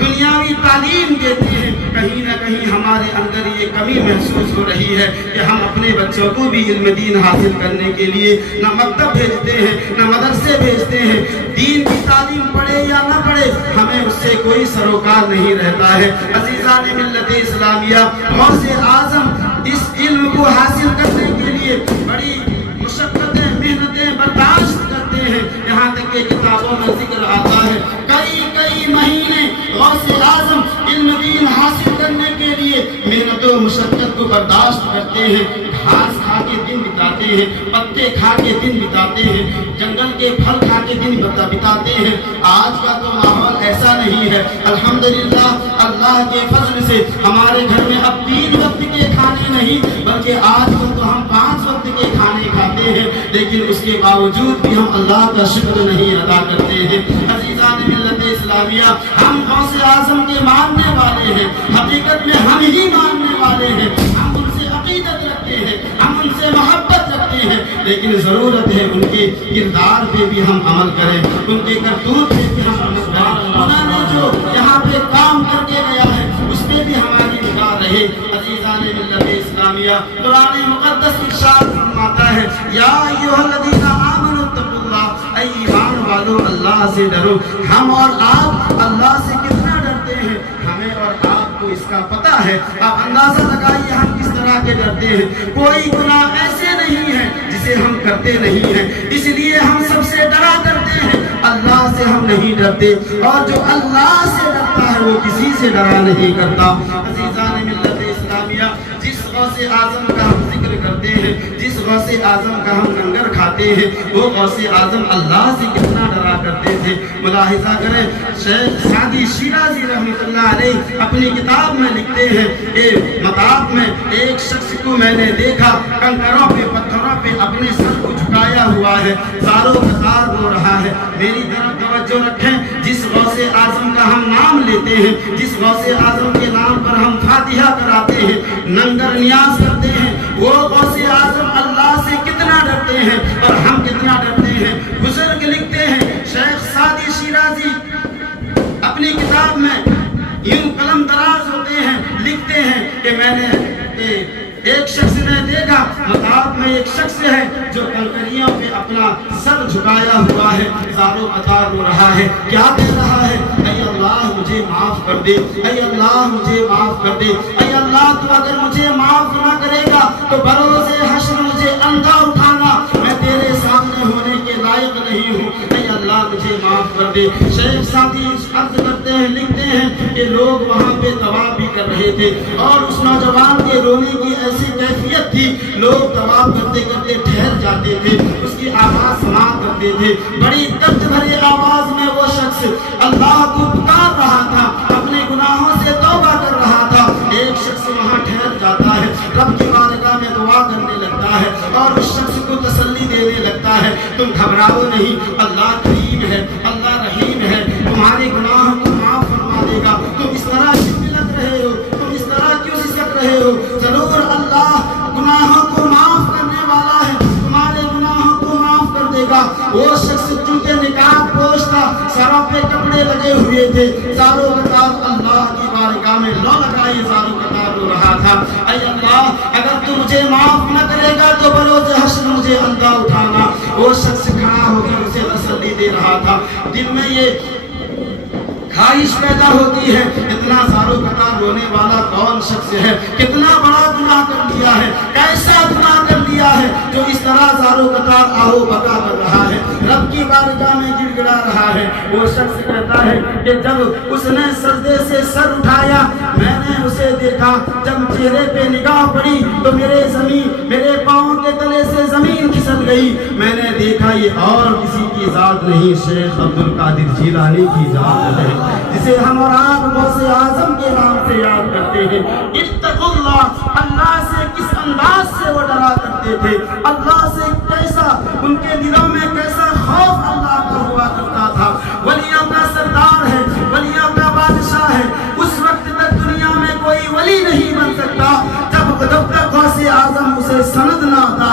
دنیاوی تعلیم دیتے ہیں, کہیں نہ کہیں ہمارے اندر یہ کمی محسوس ہو رہی ہے کہ ہم اپنے بچوں کو بھی علم دین حاصل کرنے کے لیے نہ مکتب بھیجتے ہیں نہ مدرسے بھیجتے ہیں. دین کی تعلیم پڑھے یا نہ پڑھے ہمیں اس سے کوئی سروکار نہیں رہتا ہے. عزیزان ملت اسلامیہ, غوث اعظم اس علم کو حاصل کرنے کے لیے بڑی مشقتیں محنتیں برداشت کرتے ہیں. یہاں تک کہ کتابوں میں ذکر آتا ہے کئی مہینے غوث اعظم علم دین حاصل کرنے کے لیے محنت و مشقت کو برداشت کرتے ہیں. گھاس کھا کے دن بتاتے ہیں, پتے کھا کے دن بتاتے ہیں, جنگل کے پھل کھا کے دن بتاتے ہیں. آج کا تو ماحول ایسا نہیں ہے. الحمدللہ اللہ کے فضل سے ہمارے گھر میں اب 3 وقت کے کھانے نہیں بلکہ آج تو ہم 5 وقت کے کھانے کھاتے ہیں, لیکن اس کے باوجود بھی ہم اللہ کا شکر نہیں ادا کرتے ہیں. عزیزان ملت اسلامیہ, ہم غوث اعظم کے ماننے والے ہیں, حقیقت میں ہم ہی ماننے والے ہیں. ہم ان سے عقیدت رکھتے ہیں, ہم ان سے محبت رکھتے ہیں, لیکن ضرورت ہے ان کے کردار پہ بھی ہم عمل کریں, ان کے کرتوت پہ بھی ہم عمل کریں. انہوں نے جو یہاں پہ کام کر کے گیا ہے اس پہ بھی ہماری نگاہ رہے. عزیزان ملت اسلامیہ, قرآن مقدس ارشاد فرماتا ہے یا ایھا الذین آمنوا اتقوا اللہ, اے ایمان والو اللہ سے ڈرو. ہم اور آپ اللہ سے کتنا ڈرتے ہیں ہمیں اور آپ کو اس کا پتہ ہے. آپ اندازہ لگائیے ہم کس طرح کے ڈرتے ہیں. کوئی گناہ ایسے نہیں ہے جسے ہم کرتے نہیں ہیں, اس لیے ہم سب سے ڈرا کرتے ہیں, اللہ سے ہم نہیں ڈرتے. اور جو اللہ سے ڈرتا ہے وہ کسی سے ڈرا نہیں کرتا. عزیزان ملت اسلامیہ, جس غوث اعظم کا ہم ذکر کرتے ہیں, جس غوث اعظم کا ہم لنگر کھاتے ہیں, وہ غوث اعظم اللہ سے کتنا ڈرا کرتے تھے. ملاحظہ کریں, شیخ سعدی شیرازی رحمۃ اللہ علیہ اپنی کتاب میں لکھتے ہیں کہ مطاف میں ایک شخص کو میں نے دیکھا کنکروں پہ پتھروں پہ اپنے سر کو جھکایا ہوا ہے, زاروں قطار رو رہا ہے. میری طرف توجہ رکھیں, جس غوث اعظم کا ہم نام لیتے ہیں, جس غوث اعظم کے نام پر ہم فاتحہ کراتے ہیں, ننگر نیاز کرتے ہیں, وہ غوث اعظم اللہ سے کتنا ڈرتے ہیں اور ہم کتنا ڈرتے ہیں. بزرگ لکھتے ہیں, شیخ سعدی شیرازی اپنی کتاب میں یوں قلم دراز ہوتے ہیں, لکھتے ہیں کہ میں نے ایک شخص نے دیکھا, مطاف میں ایک شخص ہے جو کنکریوں پہ اپنا سر جھکایا ہوا ہے, زاروں قطار رو رہا ہے. کیا کہہ رہا ہے, اے اللہ مجھے معاف کر دے, اے اللہ مجھے معاف کر دے, اے اللہ تو اگر مجھے معاف نہ کرے گا تو بروز حشر مجھے اندھا اٹھانا, میں تیرے سامنے ہونے کے لائق نہیں ہوں, اے اللہ مجھے معاف کر دے. شیخ سعدی عرض کرتے ہیں, لکھتے ہیں کہ لوگ وہاں پہ طواف بھی کر رہے تھے اور اس نوجوان کے رونے کی ایسی کیفیت تھی, لوگ طواف کرتے کرتے ٹھہر جاتے تھے, اس کی آواز سماعت کرتے تھے. بڑی درد بھری آواز میں وہ شخص اللہ کو پکار رہا تھا, اپنے گناہوں سے توبہ کر رہا تھا. ایک شخص وہاں ٹھہر جاتا ہے, رب کی بارگاہ میں دعا کرنے لگتا ہے اور اس شخص کو تسلی دینے لگتا ہے, تم گھبراؤ نہیں, اللہ کریم ہے, اللہ رحیم ہے, تمہارے گناہوں کو معاف فرما دے گا. تم اس طرح کیوں لگ رہے ہو, تم اس طرح کیوں سسک رہے ہو, ضرور اللہ گناہوں کو معاف کرنے والا ہے, تمہارے گناہوں کو معاف کر دے گا. وہ شخص چونکہ نقاب پوش تھا, سروں پہ کپڑے لگے ہوئے تھے, زاروں قطار اللہ کی بارگاہ میں لو لگائے زاروں قطار رو رہا تھا, اے اللہ اگر تو مجھے معاف نہ کرے گا تو بروز حشر مجھے اندھا اٹھانا. وہ شخص کھڑا ہو کر اسے تسلی دے رہا تھا. دل میں یہ خواہش پیدا ہوتی ہے, اتنا زاروں قطار رونے والا کون شخص ہے, کتنا بڑا گناہ کر لیا ہے, کیسا گناہ کر لیا ہے جو اس طرح زاروں قطار آہو بکا کر رہا ہے, رب کی بارگاہ میں گڑ گڑا رہا ہے. وہ شخص کہتا ہے کہ جب اس نے سجدے سے سر اٹھایا میں نے اسے دیکھا, جب چہرے پہ نگاہ پڑی تو میرے پاؤں کے تلے سے زمین کھسک گئی. میں نے دیکھا یہ اور کسی کی ذات نہیں, شیخ عبد القادر جیلانی کی ذات ہے, جسے ہم اور آپ غوث اعظم کے نام سے یاد کرتے ہیں. اتقوا اللہ, اللہ سے کس انداز سے وہ ڈرا کرتے تھے, اللہ سے کیسا ان کے دلوں میں کیسا خوف اللہ کا ہوا کرتا تھا. ولیوں کا سردار ہے, ولیوں کا بادشاہ ہے, اس وقت تک دنیا میں کوئی ولی نہیں بن سکتا جب تک غوث اعظم اسے سند نہ عطا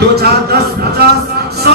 2, 4, 10, 50, 100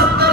70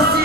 80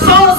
100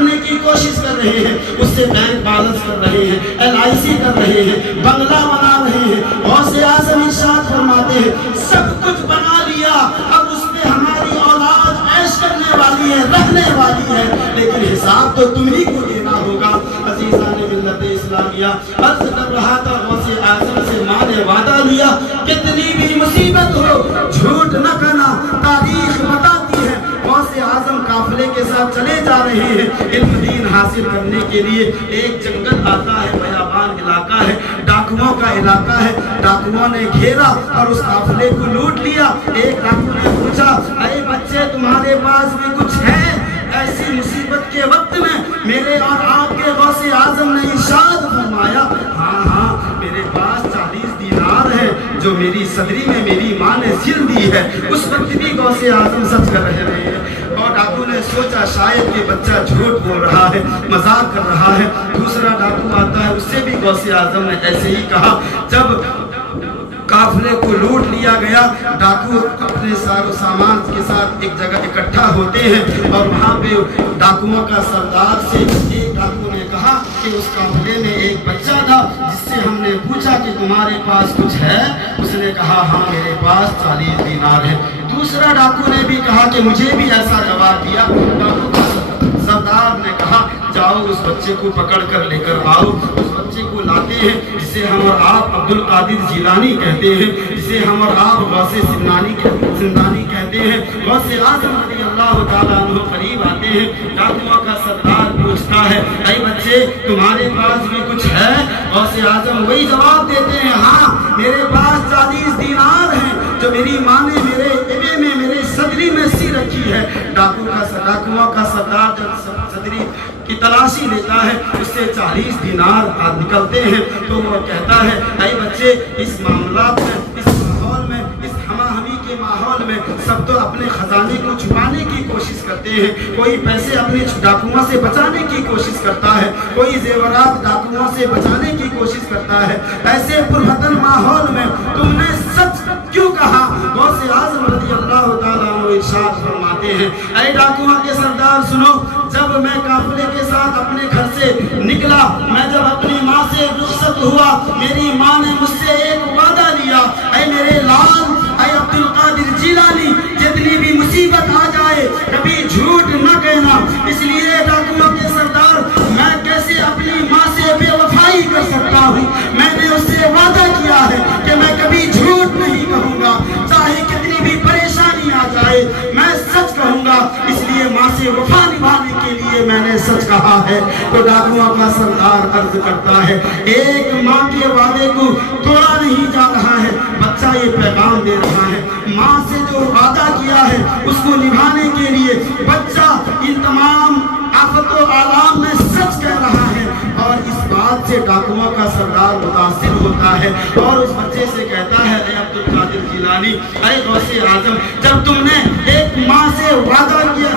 کرنے کی کوشش کر رہے ہیں، اس سے بینک بیلنس کر رہے ہیں، LIC کر رہے ہیں، بنگلہ بنا رہے ہیں. غوث اعظم ارشاد فرماتے ہیں سب کچھ بنا لیا، اب اس پہ ہماری اولاد عیش کرنے والی ہے، رہنے والی ہے، لیکن حساب تو تمہیں کو دینا ہوگا. عزیزان ملت اسلامیہ، عرض کر رہا تھا غوث اعظم سے ماں نے وعدہ لیا کتنی بھی مصیبت ہو جھوٹ نہ کہنا، تاریخ بتاتی ہے. غوث اعظم قافلے کے ساتھ چلے جا رہے ہیں علم دین حاصل کرنے کے لیے. ایک جنگل آتا ہے، بیابان علاقہ ہے، ڈاکوؤں کا علاقہ ہے. ڈاکوؤں نے گھیرا اور اس قافلے کو لوٹ لیا. ایک ڈاکو نے پوچھا اے بچے تمہارے پاس بھی کچھ ہے؟ ایسی مصیبت کے وقت میں میرے اور آپ کے غوث اعظم نے ارشاد فرمایا ہاں ہاں میرے پاس 40 دینار ہے جو میری صدری میں میری ماں نے سل دی ہے. اس وقت بھی غوث اعظم سچ کر رہے ہیں. اور ڈاکو نے سوچا شاید یہ بچہ جھوٹ بول رہا ہے، مذاق کر رہا ہے. دوسرا ڈاکو آتا ہے، اس سے بھی غوث اعظم نے ایسے ہی کہا. جب قافلے کو لوٹ لیا گیا، ڈاکو اپنے سار و سامان کے ساتھ ایک جگہ اکٹھا ہوتے ہیں اور وہاں پہ ڈاکوؤں کا سردار سے ایک ڈاکو نے کہا کہ اس قافلے میں ایک بچہ تھا جس سے ہم نے پوچھا کہ تمہارے پاس کچھ ہے؟ اس نے کہا ہاں میرے پاس 40 دینار ہے. دوسرا ڈاکو نے بھی کہا کہ مجھے بھی ایسا جواب دیا. ڈاکو کا سردار نے کہا جاؤ اس بچے کو پکڑ کر لے کر آؤ. اس بچے کو لاتے ہیں جسے ہم اور آپ عبد القادر جیلانی کہتے ہیں، جسے ہم اور آپ غوث زندانی کہتے ہیں. غوث اعظم رضی اللہ تعالیٰ عنہ قریب آتے ہیں. ڈاکوؤں کا سردار پوچھتا ہے اے بچے تمہارے پاس بھی کچھ ہے؟ غوث اعظم وہی جواب دیتے ہیں ہاں میرے پاس 40 دینار ہیں جو میری ماں نے میرے ایبے میں میرے صدری میں سی رکھی ہے. ڈاکوؤں کا سردار جب صدری کی تلاشی لیتا ہے اس سے 40 دینار نکلتے ہیں تو وہ کہتا ہے اے بچے اس معاملات میں، اس ماحول میں، اس ہمہ ہمی کے ماحول میں سب تو اپنے خزانے کو چھپانے کی کوشش کرتے ہیں. کوئی پیسے اپنے ڈاکوؤں سے بچانے کی کوشش کرتا ہے، کوئی زیورات ڈاکوؤں سے بچانے کی کوشش کرتا ہے. ایسے پرفتن ماحول میں تم نے سچ کیوں کہا؟ غوث اعظم رضی اللہ تعالیٰ عنہ ارشاد فرماتے ہیں اے ڈاکوؤں کے سردار سنو، جب میں قافلے کے ساتھ اپنے گھر سے نکلا، میں جب اپنی ماں سے رخصت ہوا، میری ماں نے مجھ سے ایک وعدہ لیا اے میرے لال، اے عبد القادر جیلانی جتنی بھی مصیبت آ جائے کبھی جھوٹ نہ کہنا. اس لیے ڈاکوؤں کے سردار میں کیسے اپنی ماں سے بے وفائی کر سکتا ہوں؟ میں نے اس سے وعدہ کیا ہے کہ میں کبھی جھوٹ نہیں کہوں گا، چاہے کتنی بھی پریشانی آ جائے میں سچ کہوں گا. اس لیے ماں سے وفا نبھانے کے لیے میں نے سچ کہا ہے. تو ڈاکوؤں کا سردار عرض کرتا ہے ایک ماں کے وعدے کو توڑا نہیں جا رہا ہے. بچہ یہ پیغام دے رہا ہے ماں سے جو وعدہ کیا ہے اس کو نبھانے کے لیے بچہ ان تمام آفت و آلام میں سچ کہہ رہا ہے. اور اس بات سے ڈاکوؤں کا سردار متاثر ہوتا ہے اور اس بچے سے کہتا ہے اے عبد القادر جیلانی، اے غوث اعظم، جب تم نے ایک ماں سے وعدہ کیا،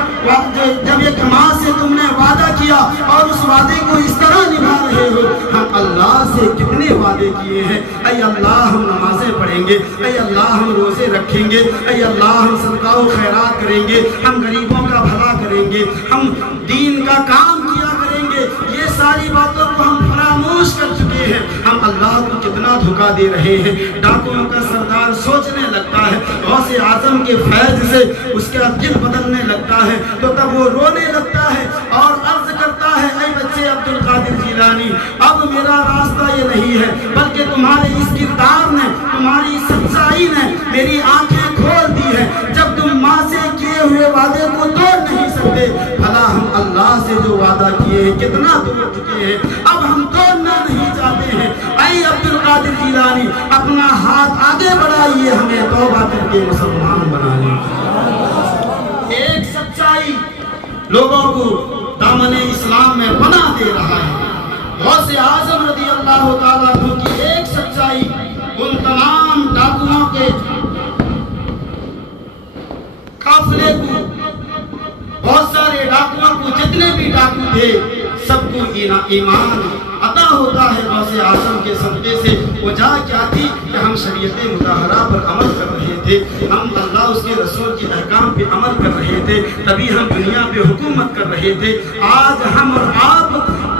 جب ایک ماں سے تم نے وعدہ کیا اور اس وعدے کو اس طرح نبھا رہے ہو، ہم اللہ سے کتنے وعدے کیے ہیں. اے اللہ ہم نمازیں پڑھیں گے، اے اللہ ہم روزے رکھیں گے، اے اللہ ہم صدقہ و خیرات کریں گے، ہم غریبوں کا بھلا کریں گے، ہم دین کا کام کیا کریں گے. یہ ساری باتوں کو ہم فراموش کر چکے ہیں. ہم اللہ کو کتنا دھوکہ دے رہے ہیں. ڈاکوؤں کا سردار سوچنے لگتا ہے، غوث اعظم کے فیض سے اس کا دل بدلنے لگتا ہے تو تب وہ رونے لگتا ہے اور عرض کرتا ہے اے بچے عبد القادر جیلانی، اب میرا راستہ یہ نہیں ہے بلکہ تمہارے اس کردار نے، تمہاری سچائی نے میری آنکھیں کھول دی ہے. جب تم ماں سے کیے ہوئے وعدے کو توڑ نہیں سکتے، بھلا ہم اللہ سے جو وعدہ کیے ہیں کتنا توڑ چکے ہیں، اب ہم توڑنا نہیں چاہتے ہیں. اے عبد القادر جیلانی اپنا ہاتھ آگے بڑھائیے، ہمیں توبہ کر کے مسلمان بنائیے. ایک سچائی لوگوں کو دامن اسلام میں بنا دے رہا ہے. غوث اعظم رضی اللہ تعالیٰ عنہ کی ایک سچائی ان تمام ڈاکوؤں کے قافلے کو، بہت سارے ڈاکوؤں کو، جتنے بھی ڈاکو تھے سب کو ایمان عطا ہوتا ہے غوث اعظم کے صدقے سے۔ وجہ کیا تھی کہ ہم شریعت مطہرہ پر عمل کر رہے تھے، ہم اللہ اس کے رسول کے احکام پہ عمل کر رہے تھے، تبھی ہم دنیا پہ حکومت کر رہے تھے۔ آج ہم اور آپ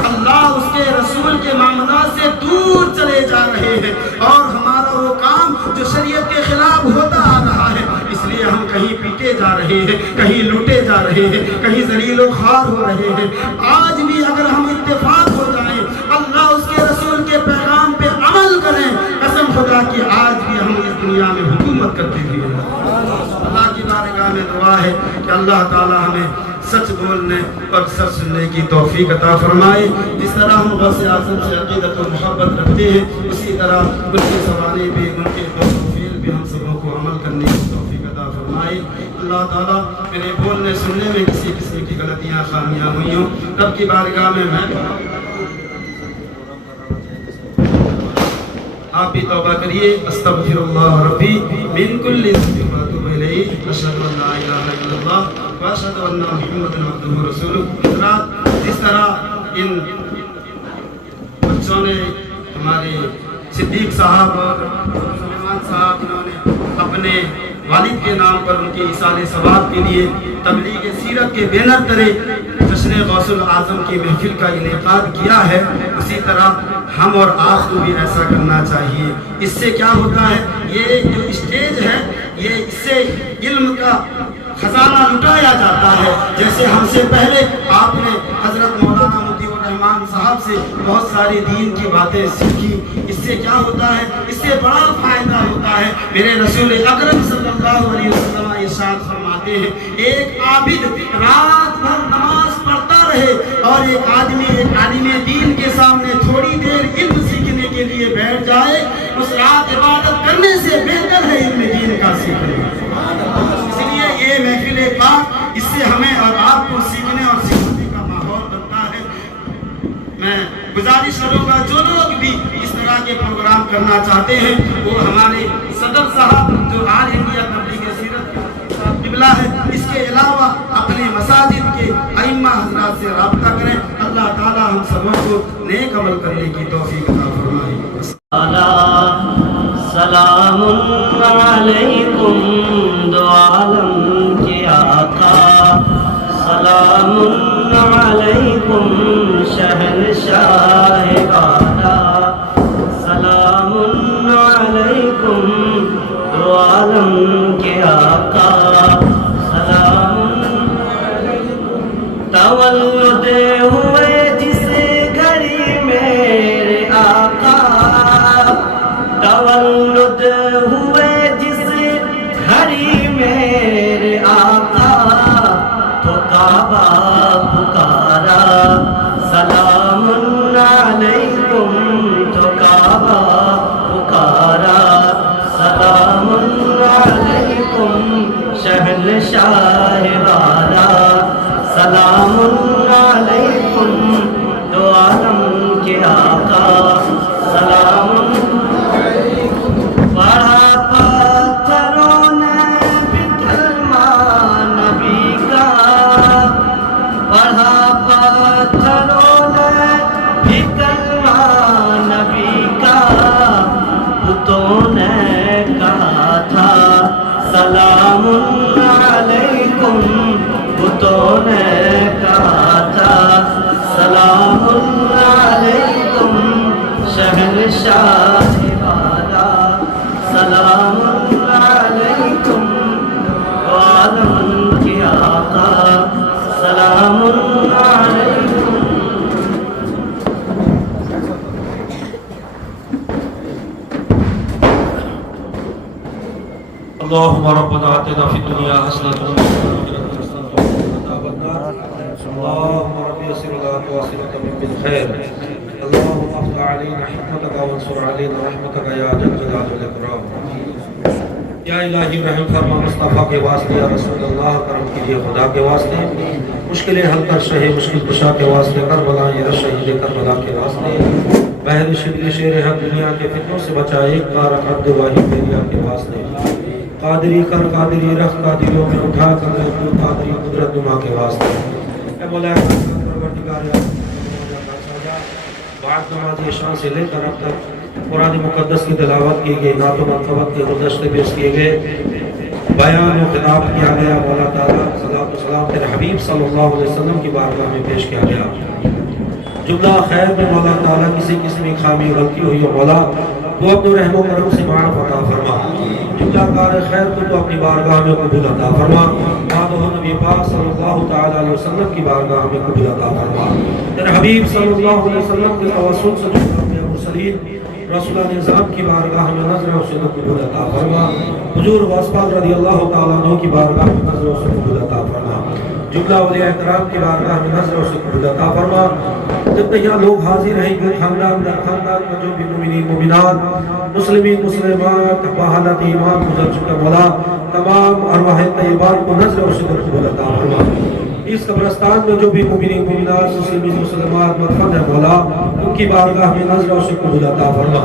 اللہ اس کے رسول کے معاملات سے دور چلے جا رہے ہیں، اور ہمارا وہ کام جو شریعت کے خلاف ہوتا آ رہا ہے، اس لیے ہم کہیں پیٹے جا رہے ہیں، کہیں لوٹے جا رہے ہیں، کہیں ذلیل و خوار ہو رہے ہیں۔ آج بھی اگر ہم اتفاق ہو جائیں، اللہ اس کے رسول کے پیغام پہ عمل کریں، قسم خدا کی آج بھی ہم اس دنیا میں حکومت کرتے ہوئے اللہ کی بارگاہ میں دعا ہے کہ اللہ تعالی ہمیں سچ بولنے اور سچ سننے کی توفیق عطا فرمائے۔ جس طرح ہم غوث اعظم سے عقیدت و محبت رکھتے ہیں، اسی طرح ان کے سوانے بھی، ان کے قول و فعل بھی ہم سبوں کو عمل کرنے کی توفیق عطا فرمائے۔ اللہ تعالیٰ میرے بولنے سننے میں کسی قسم کی غلطیاں خامیاں ہوئی ہوں، رب کی بارگاہ میں آپ بھی توبہ کریے۔ استغفر اللہ ربی من کل ذنب واتوب الیہ، اشہد ان لا الہ الا اللہ واشہد ان محمدا عبدہ ورسولہ۔ جس طرح ان بچوں نے، ہمارے صدیق صاحب اور سلیمان صاحب، انہوں نے اپنے والد کے نام پر ان کے ایصال ثواب کے لیے تبلیغ سیرت کے بینر تلے جشن غوث الاعظم کی محفل کا انعقاد کیا ہے، اسی طرح ہم اور آپ کو بھی ایسا کرنا چاہیے۔ اس سے کیا ہوتا ہے، یہ جو اسٹیج ہے، یہ اس سے علم کا خزانہ لٹایا جاتا ہے۔ جیسے ہم سے پہلے آپ نے حضرت مولانا مطیع الرحمان صاحب سے بہت ساری دین کی باتیں سیکھی، اس سے کیا ہوتا ہے، اس سے بڑا فائدہ ہوتا ہے۔ میرے رسول اکرم صلی اللہ علیہ وسلم ارشاد فرماتے ہیں، ایک عابد رات بھر نماز پڑھتا رہے اور ایک عالم دین کے سامنے تھوڑی دیر علم سیکھنے کے لیے بیٹھ جائے، اس رات عبادت کرنے سے بہتر ہے علم دین کا سیکھنا۔ اس لیے یہ محفل پاک، اس سے ہمیں اور آپ کو سیکھنے اور سکھانے کا ماحول بنتا ہے۔ میں گزارش کروں گا جو لوگ بھی اس طرح کے پروگرام کرنا چاہتے ہیں، وہ ہمارے صدر صاحب جو آل انڈیا تبلیغ سیرت قبلہ ہے، اس کے علاوہ اپنے مساجد کے ائمہ حضرات سے رابطہ کریں۔ اللہ تعالی ہم سبوں کو نیک عمل کرنے کی توفیق عطا فرمائے۔ سلام علیکم دو عالم کے آقا، سلام علیکم شہنشاہ والا، سلام علیکم دو عالم کے آقا، سلام تولد ہوئے جس گھڑی میرے آقا، تولد ہوئے جس گھڑی میرے آقا، تو کعبہ پکارا سلام علیکم، تو کعبہ پکارا سلام علیکم شہنشاہ والا، سلام علیکم دو عالم کے آقا، سلام پڑھا پتھروں نے بھی کلمہ نبی کا، پڑھا پتھروں نے بھی کلمہ نبی کا، بتوں نے کہا تھا سلام علیکم، بتوں نے کہا تھا سلام علیکم شہنشاہ والا، سلام علیکم عالم کے آقا، سلام علیکم۔ اللهم ربنا آتنا في الدنيا حسنة وفي الآخرة حسنة وقنا عذاب النار. اللهم رب يسر لنا واسرة من خير. اللهم افتح علينا حكمتك وانصر علينا رحمتك يا ذا الجلال والإكرام. یا الہی رحم فرما مصطفیٰ کے واسطے، یا رسول اللہ کرم کیجیے خدا کے واسطے، مشکلیں حل کر شہ مشکل کشا کے واسطے، کربلا یہ شہید کربلا کے واسطے، بحر شبل شیر حق دنیا کے فتنوں سے بچائے، ایک بار عبد واحد بیریا کے واسطے، قادری کر قادری رکھ قادریوں میں اٹھا کر تو قادری قدرت نما کے واسطے، اے مولا پروردگار بعد نماز عشاء سے لے کر اب تک قرآن مقدس کی تلاوت کی گئی، نعت و منقبت کے گلدستے پیش کیے گئے، بیان و خطاب کیا گیا، مولا تعالیٰ صلاۃ و سلام تیرے حبیب صلی اللہ علیہ وسلم کی بارگاہ میں پیش کیا گیا۔ جملہ خیر میں مولا تعالیٰ کسی قسم کی خامی غلطی ہوئی ہو مولا تو اپنے رحم و کرم سے معاف عطا فرما، جملہ کار خیر کو تو اپنی بارگاہ میں قبول عطا فرما، بعد نبی پاک صلی اللہ تعالیٰ علیہ وسلم کی بارگاہ میں قبول عطا فرما، تیرے حبیب صلی اللہ علیہ وسلم کے توسل سے جو مرسلین رسول نظام کی بارگاہ میں نظر اسے قبول عطا فرما، حضور غوث پاک رضی اللہ تعالیٰ عنہ کی بارگاہ میں نظر اسے قبول عطا فرما، جملہ اولیاء کرام کی بارگاہ میں نظر اسے قبول عطا فرما، جتنے یہاں لوگ حاضر ہیں کہ خاندان در خاندان میں جو بھی مومنین مومنات مسلمین مسلمات بحالت ایمان گزر چکے مولا تمام ارواح طیبات کو نظر اسے قبول عطا فرما، اس قبرستان میں جو بھی مومنین مومنات مسلمین مسلمات مدفن ہے مولا ان کی بارگاہ میں نظر اسے قبول عطا فرما،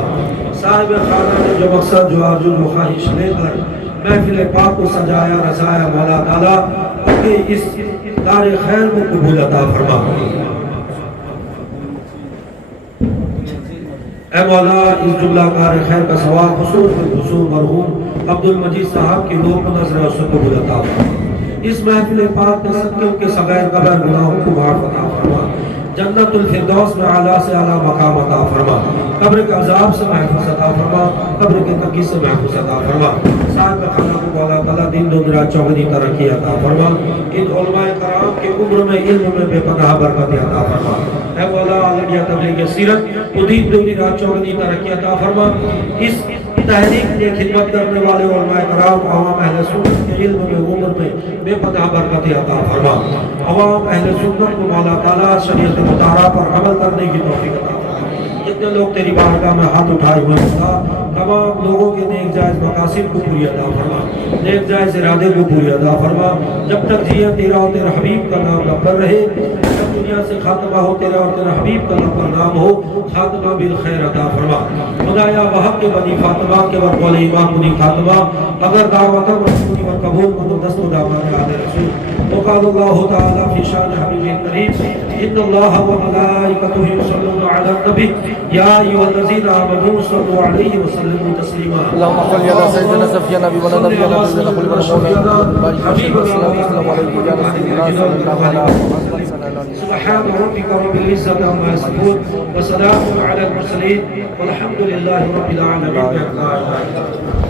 صاحب خانہ نے جو مقصد جو آرزو و خواہش لے کر محفل پاک کو سجایا رضایا مولا تعالیٰ کہ اس دار خیر کو قبول عطا فرما، اے مولا اس جملہ کار خیر کا ثواب خصوص مرحوم عبد المجید صاحب کی روح کو نظر اسے قبول عطا فرما، اس محفل پاک کے صدقے کے صغیر کبیر گناہوں کو معاف عطا فرما، جنت الفردوس میں اعلیٰ سے اعلیٰ مقام عطا فرما، قبر کے عذاب سے محفوظ عطا فرما، قبر کے تنگی سے محفوظ عطا فرما، صاحب خانہ کو مولا تعالیٰ دین دنیا چوگنی ترقی عطا فرما، ان علماء کرام کے عمر میں علم میں بے پناہ برکت عطا فرما، اے مولا عالمیہ تبلیغ سیرت کو دین دنیا چوگنی ترقی عطا فرما، اس تحریک میں خدمت کرنے والے علماء کرام عوام اہل سنت کے علم میں عمر میں بے پناہ برکت عطا فرما، عوام اہل سنت کو مولا تعالیٰ شریعت مطالعہ پر عمل کرنے کی توفیق عطا فرما، جتنے لوگ تیری بارگاہ میں ہاتھ اٹھائے ہوئے ہیں تمام لوگوں کے نیک جائز مقاصد کو پوری عطا فرما، نیک جائز ارادے کو پوری عطا فرما، جب تک جیے تیرا اور تیرے حبیب کا نام لب پر رہے، جب دنیا سے خاتمہ ہو تیرا اور تیرے حبیب کا لب پر نام ہو، خاتمہ بالخیر عطا فرما، خدایا وحق کے بنی فاطمہ کے ورقول ایمان بنی خاتمہ، اگر دعوت رسولی و قبول مدد دست و دامان آدھے رسول، وقال اللہ تعالیٰ فی شان حبیب قریب ان اللہ و ملائکتہ یصلون علی النبی یا ایھا الذین آمنوا صلوا علیہ وسلموا تسلیما، اللهم صل على سيدنا سفينا نبينا نبينا سيدنا كل من مولانا حبيب السلام السلام عليكم يا رسول الله صلى الله عليه وسلم، سبحان ربك رب العزة عما يصفون وسلام على المرسلين والحمد لله رب العالمين.